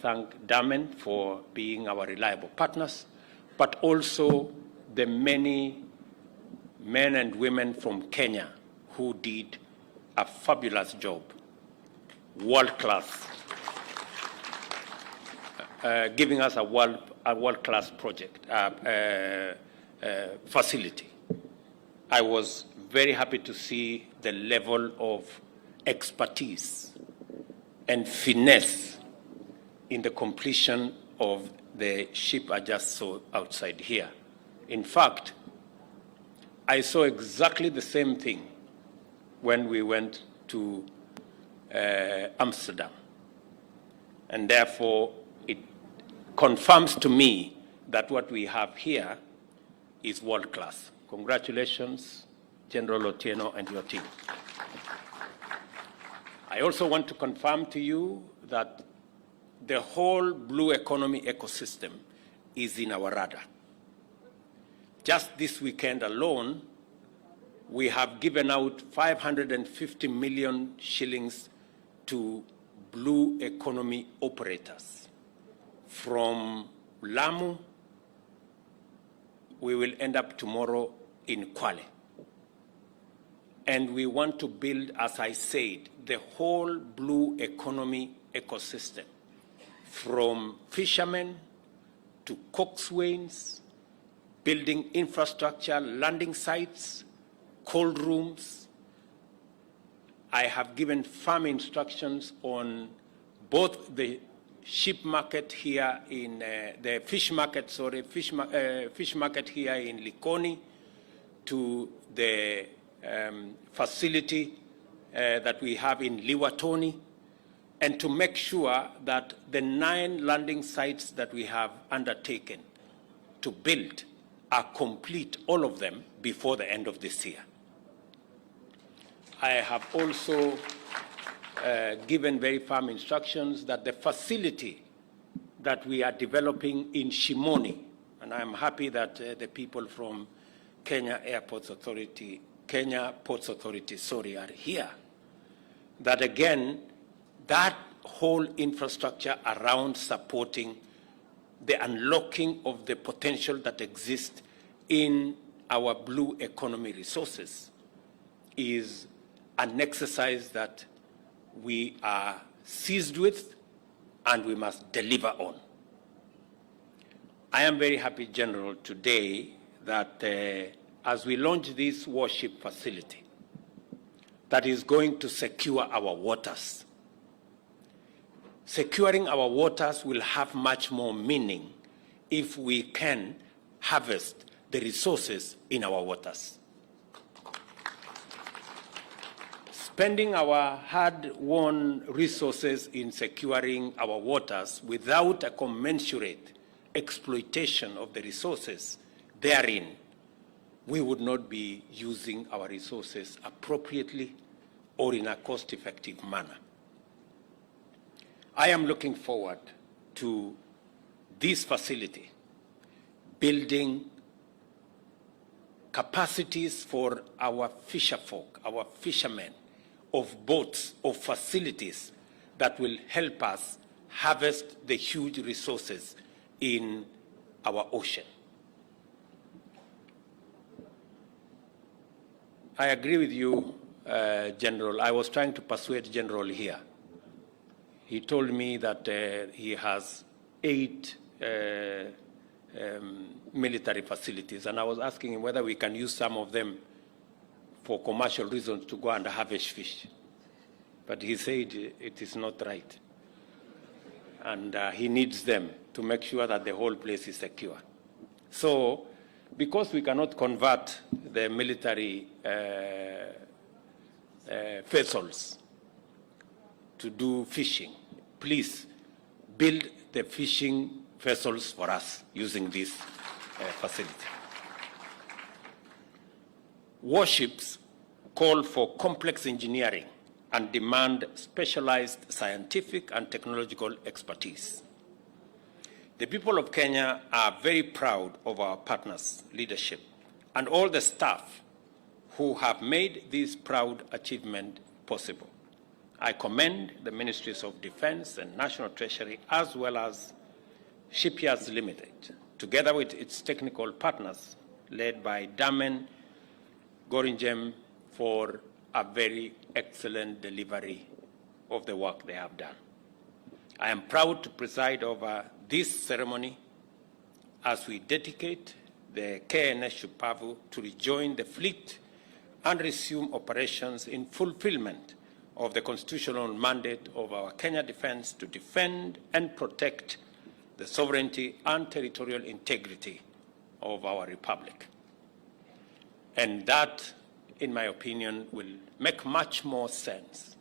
thank Damen for being our reliable partners, but also the many men and women from Kenya who did a fabulous job, world class, giving us a a world-class project, facility. I was very happy to see the level of expertise and finesse in the completion of the ship I just saw outside here. In fact, I saw exactly the same thing when we went to Amsterdam. And therefore, it confirms to me that what we have here is world-class. Congratulations, General Otieno and your team. I also want to confirm to you that the whole blue economy ecosystem is in our radar. Just this weekend alone, we have given out 550 million shillings to blue economy operators. From Lamu, we will end up tomorrow in Kwale. And we want to build, as I said, the whole blue economy ecosystem, from fishermen to coxswains, building infrastructure, landing sites, cold rooms. I have given firm instructions on both the ship market here in the fish market, fish market here in Likoni, to the facility that we have in Liwatoni, and to make sure that the 9 landing sites that we have undertaken to build are complete, all of them, before the end of this year. I have also given very firm instructions that the facility that we are developing in Shimoni, and I'm happy that the people from Kenya Ports Authority are here, that again, that whole infrastructure around supporting the unlocking of the potential that exists in our blue economy resources is an exercise that we are seized with and we must deliver on. I am very happy, General, today that as we launch this warship facility that is going to secure our waters, securing our waters will have much more meaning if we can harvest the resources in our waters. Spending our hard-won resources in securing our waters without a commensurate exploitation of the resources therein, we would not be using our resources appropriately or in a cost-effective manner. I am looking forward to this facility building capacities for our fisherfolk, our fishermen, of boats, of facilities that will help us harvest the huge resources in our ocean. I agree with you, General. I was trying to persuade General here. He told me that he has 8 military facilities, and I was asking him whether we can use some of them for commercial reasons to go and harvest fish. But he said it is not right. And he needs them to make sure that the whole place is secure. So, because we cannot convert the military vessels to do fishing, please build the fishing vessels for us using this facility. Warships call for complex engineering and demand specialized scientific and technological expertise. The people of Kenya are very proud of our partners' leadership and all the staff who have made this proud achievement possible. I commend the Ministries of Defense and National Treasury, as well as Shipyards Limited, together with its technical partners, led by Damen Goringem, for a very excellent delivery of the work they have done. I am proud to preside over this ceremony as we dedicate the KNS Shupavu to rejoin the fleet and resume operations in fulfillment of the constitutional mandate of our Kenya Defense to defend and protect the sovereignty and territorial integrity of our republic. And that, in my opinion, will make much more sense,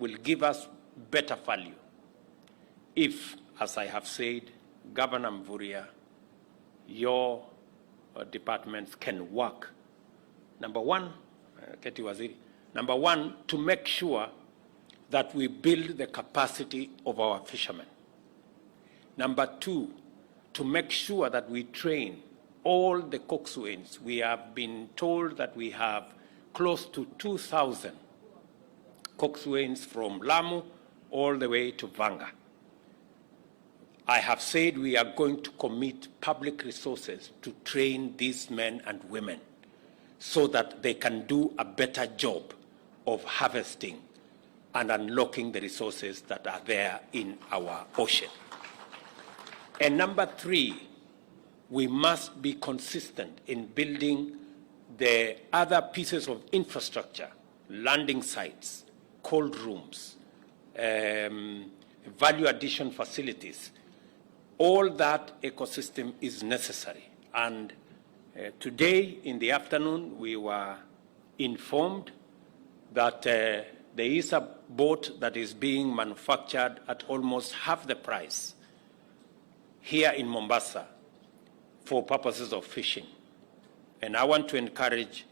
will give us better value if, as I have said, Governor Mvurya, your departments can work. Number one, Keti Waziri, number one, to make sure that we build the capacity of our fishermen. Number two, to make sure that we train all the coxswains. We have been told that we have close to 2,000 coxswains from Lamu all the way to Vanga. I have said we are going to commit public resources to train these men and women so that they can do a better job of harvesting and unlocking the resources that are there in our ocean. And number three, we must be consistent in building the other pieces of infrastructure, landing sites, cold rooms, value addition facilities. All that ecosystem is necessary. And today in the afternoon, we were informed that there is a boat that is being manufactured at almost half the price here in Mombasa for purposes of fishing. And I want to encourage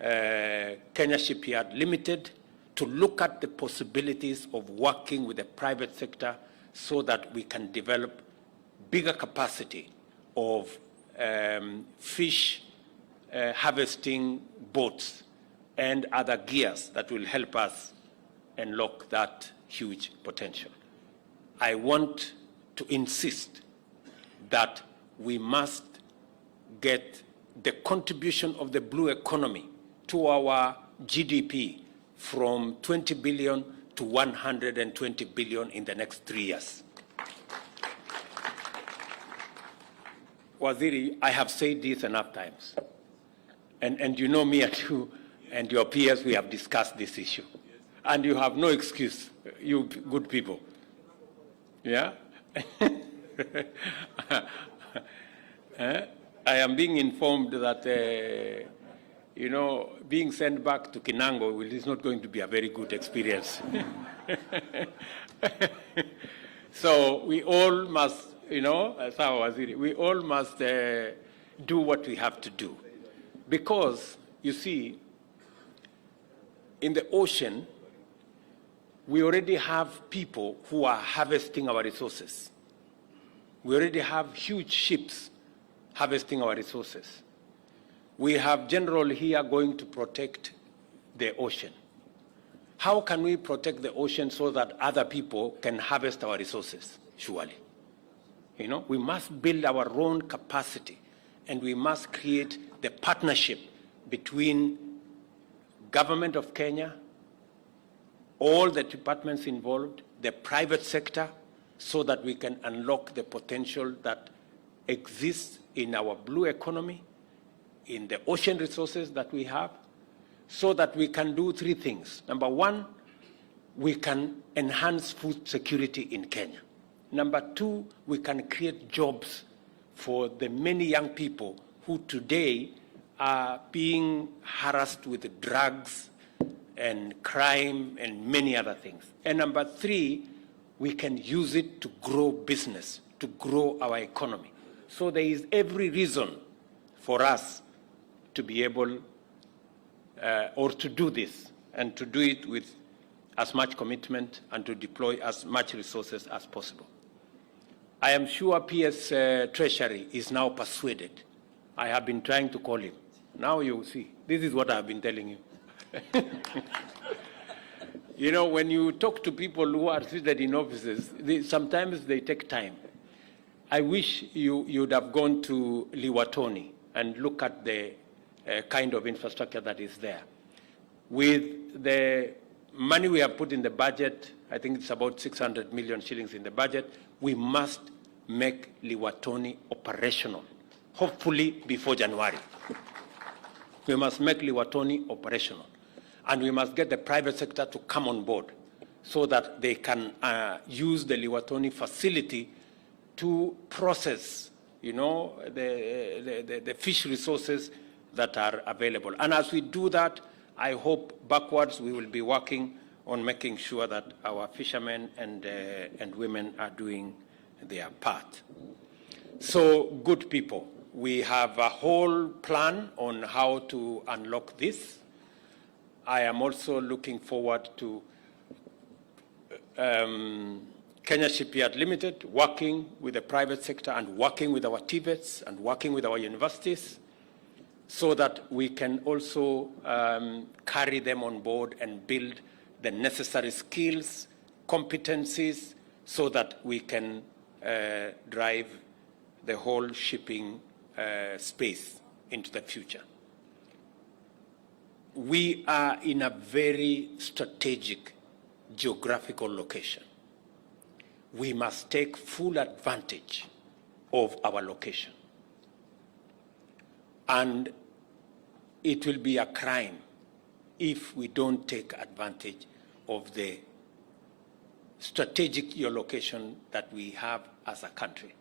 Kenya Shipyard Limited to look at the possibilities of working with the private sector so that we can develop bigger capacity of fish harvesting boats and other gears that will help us unlock that huge potential. I want to insist that we must get the contribution of the blue economy to our GDP from 20 billion to 120 billion in the next 3 years. Waziri, I have said this enough times. And you know me and you and your peers, we have discussed this issue. And you have no excuse, you good people. Yeah? I am being informed that, being sent back to Kinango is not going to be a very good experience. So we all must, we all must do what we have to do. Because, you see, in the ocean, we already have people who are harvesting our resources. We already have huge ships harvesting our resources. We have general here going to protect the ocean. How can we protect the ocean so that other people can harvest our resources? Surely. We must build our own capacity, and we must create the partnership between government of Kenya, all the departments involved, the private sector, so that we can unlock the potential that exists in our blue economy, in the ocean resources that we have, so that we can do three things. Number one, we can enhance food security in Kenya. Number two, we can create jobs for the many young people who today are being harassed with drugs and crime and many other things. And number three, we can use it to grow business, to grow our economy. So there is every reason for us to be able or to do this, and to do it with as much commitment and to deploy as much resources as possible. I am sure PS Treasury is now persuaded. I have been trying to call him. Now you see, this is what I have been telling you. When you talk to people who are seated in offices, sometimes they take time. I wish you'd have gone to Liwatoni and look at the kind of infrastructure that is there. With the money we have put in the budget, I think it's about 600 million shillings in the budget, we must make Liwatoni operational, hopefully before January. We must make Liwatoni operational. And we must get the private sector to come on board so that they can use the Liwatoni facility to process, you know, the fish resources that are available. And as we do that, I hope backwards we will be working on making sure that our fishermen and women are doing their part. So, good people, we have a whole plan on how to unlock this. I am also looking forward to Kenya Shipyard Limited working with the private sector and working with our TVETs and working with our universities so that we can also carry them on board and build the necessary skills, competencies, so that we can drive the whole shipping space into the future. We are in a very strategic geographical location. We must take full advantage of our location. And it will be a crime if we don't take advantage of the strategic geolocation that we have as a country.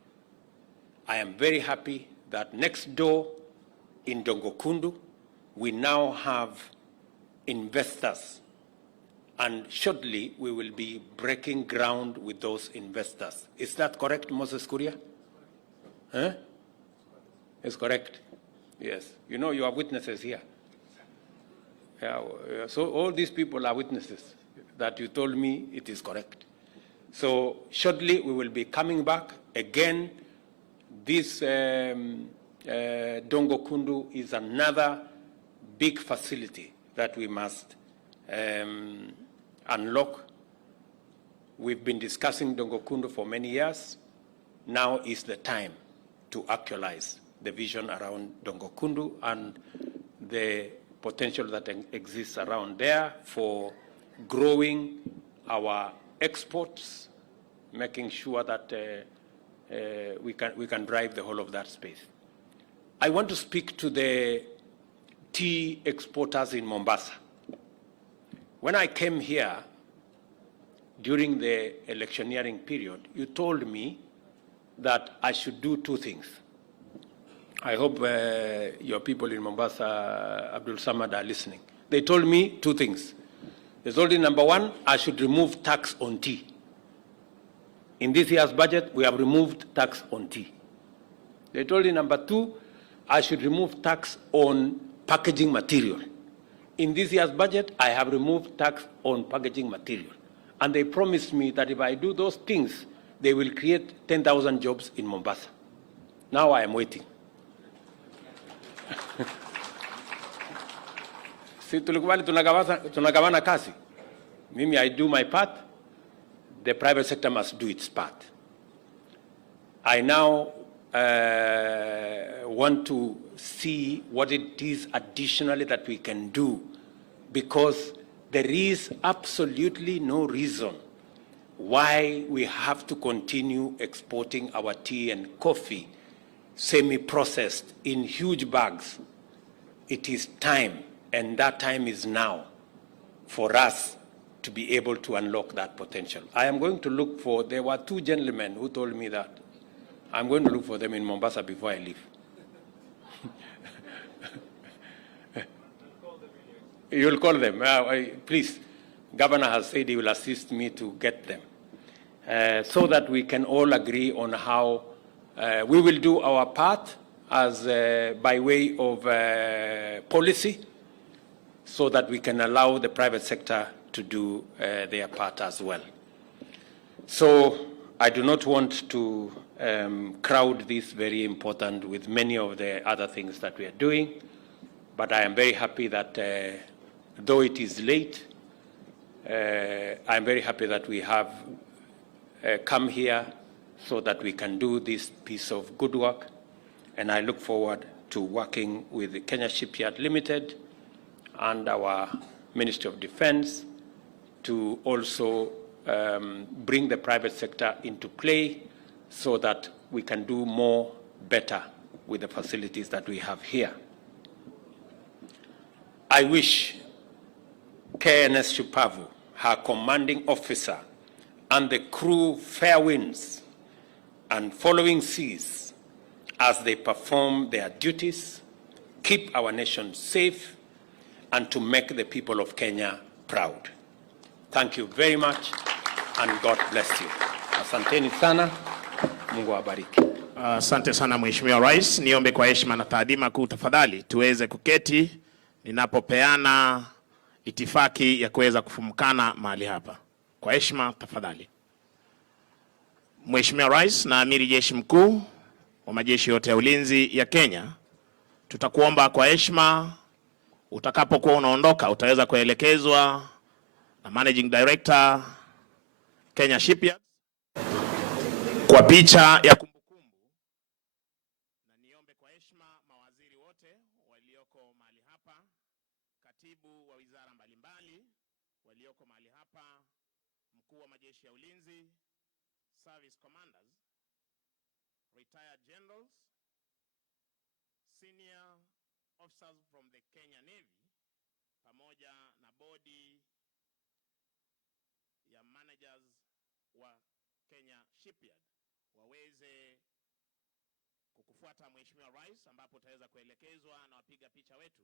I am very happy that next door in Dongokundu, we now have investors, and shortly we will be breaking ground with those investors. Is that correct, Moses Kuria? Huh? It's correct. Yes. You know, you are witnesses here. Yeah, so all these people are witnesses that you told me it is correct. So shortly we will be coming back again. This Dongokundu is another big facility that we must unlock. We've been discussing Dongokundu for many years. Now is the time to actualize the vision around Dongokundu and the potential that exists around there for growing our exports, making sure that we can drive the whole of that space. I want to speak to the tea exporters in Mombasa. When I came here during the electioneering period, you told me that I should do two things. I hope your people in Mombasa, Abdul Samad, are listening. They told me two things. They told me, number one, I should remove tax on tea. In this year's budget, we have removed tax on tea. They told me, number two, I should remove tax on packaging material. In this year's budget, I have removed tax on packaging material. And they promised me that if I do those things, they will create 10,000 jobs in Mombasa. Now I am waiting. Si tulikubali tunagawana kazi. Mimi, I do my part. The private sector must do its part. I now want to see what it is additionally that we can do, because there is absolutely no reason why we have to continue exporting our tea and coffee semi-processed in huge bags. It is time, and that time is now, for us to be able to unlock that potential. I am going to look for, there were two gentlemen who told me that. I'm going to look for them in Mombasa before I leave. You'll call them. Please, Governor has said he will assist me to get them so that we can all agree on how we will do our part as by way of policy, so that we can allow the private sector to do their part as well. So I do not want to crowd this very important with many of the other things that we are doing, but I am very happy that though it is late, I'm very happy that we have come here so that we can do this piece of good work, and I look forward to working with the Kenya Shipyard Limited and our Ministry of Defense to also bring the private sector into play so that we can do more better with the facilities that we have here. I wish KNS Shupavu, her commanding officer, and the crew fair winds and following seas as they perform their duties, keep our nation safe, and to make the people of Kenya proud. Thank you very much, and God bless you. Asanteni sana, Mungu awabariki. Asante sana Mheshimiwa Rais. Niombe kwa heshima na taadhima kuu tafadhali tuweze kuketi ninapopeana itifaki ya kuweza kufumukana mahali hapa. Kwa heshima tafadhali. Mheshimiwa Rais na Amiri Jeshi Mkuu wa majeshi yote ya ulinzi ya Kenya, tutakuomba kwa heshima utakapokuwa unaondoka utaweza kuelekezwa na Managing Director Kenya Shipyards kwa picha ya kumbukumbu, na niombe kwa heshima mawaziri wote walioko mahali hapa, katibu wa wizara mbalimbali walioko mahali hapa, mkuu wa majeshi ya ulinzi, service commanders, retired generals, senior officers from the Kenya Navy, pamoja na bodi ya managers wa Kenya Shipyard waweze kukufuata Mheshimiwa Rais, ambapo utaweza kuelekezwa na wapiga picha wetu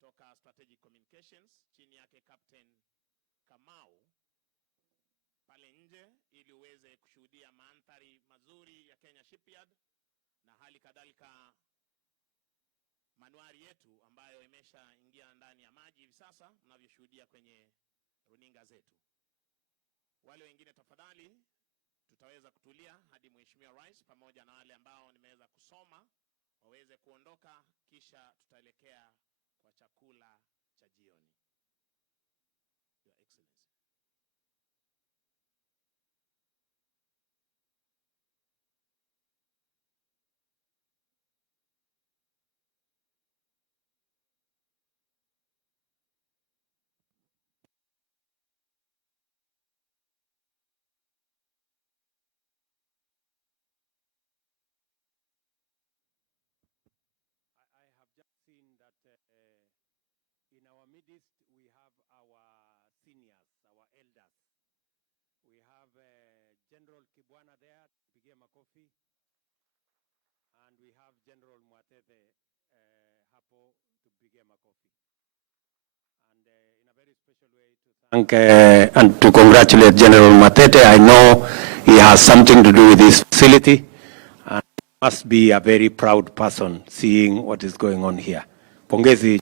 toka Strategic Communications chini yake Captain Kamau pale nje, ili uweze kushuhudia mandhari mazuri ya Kenya Shipyard na hali kadhalika manuari yetu ambayo imeshaingia ndani ya maji hivi sasa mnavyoshuhudia kwenye runinga zetu. Wale wengine tafadhali tutaweza kutulia hadi Mheshimiwa Rais pamoja na wale ambao nimeweza kusoma waweze kuondoka, kisha tutaelekea kwa chakula cha jioni. Your Excellency. Seen that in our midst we have our seniors, our elders. We have General Kibwana there, pigie makofi, and we have General Mwatete hapo, tupigie makofi. And in a very special way to thank and to congratulate General Mwatete. I know he has something to do with this facility. Must be a very proud person seeing what is going on here. Pongezi.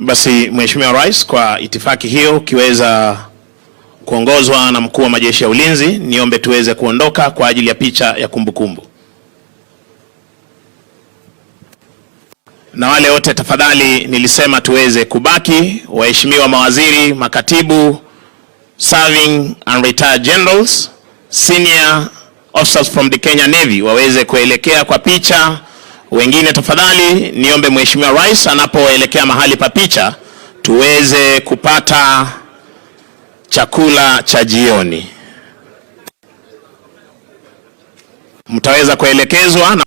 Basi Mheshimiwa Rais, kwa itifaki hiyo ukiweza kuongozwa na mkuu wa majeshi ya ulinzi, niombe tuweze kuondoka kwa ajili ya picha ya kumbukumbu. Na wale wote tafadhali nilisema tuweze kubaki, waheshimiwa mawaziri, makatibu, serving and retired generals, senior officers from the Kenya Navy waweze kuelekea kwa picha. Wengine tafadhali niombe Mheshimiwa Rais anapoelekea mahali pa picha tuweze kupata chakula cha jioni. Mtaweza kuelekezwa na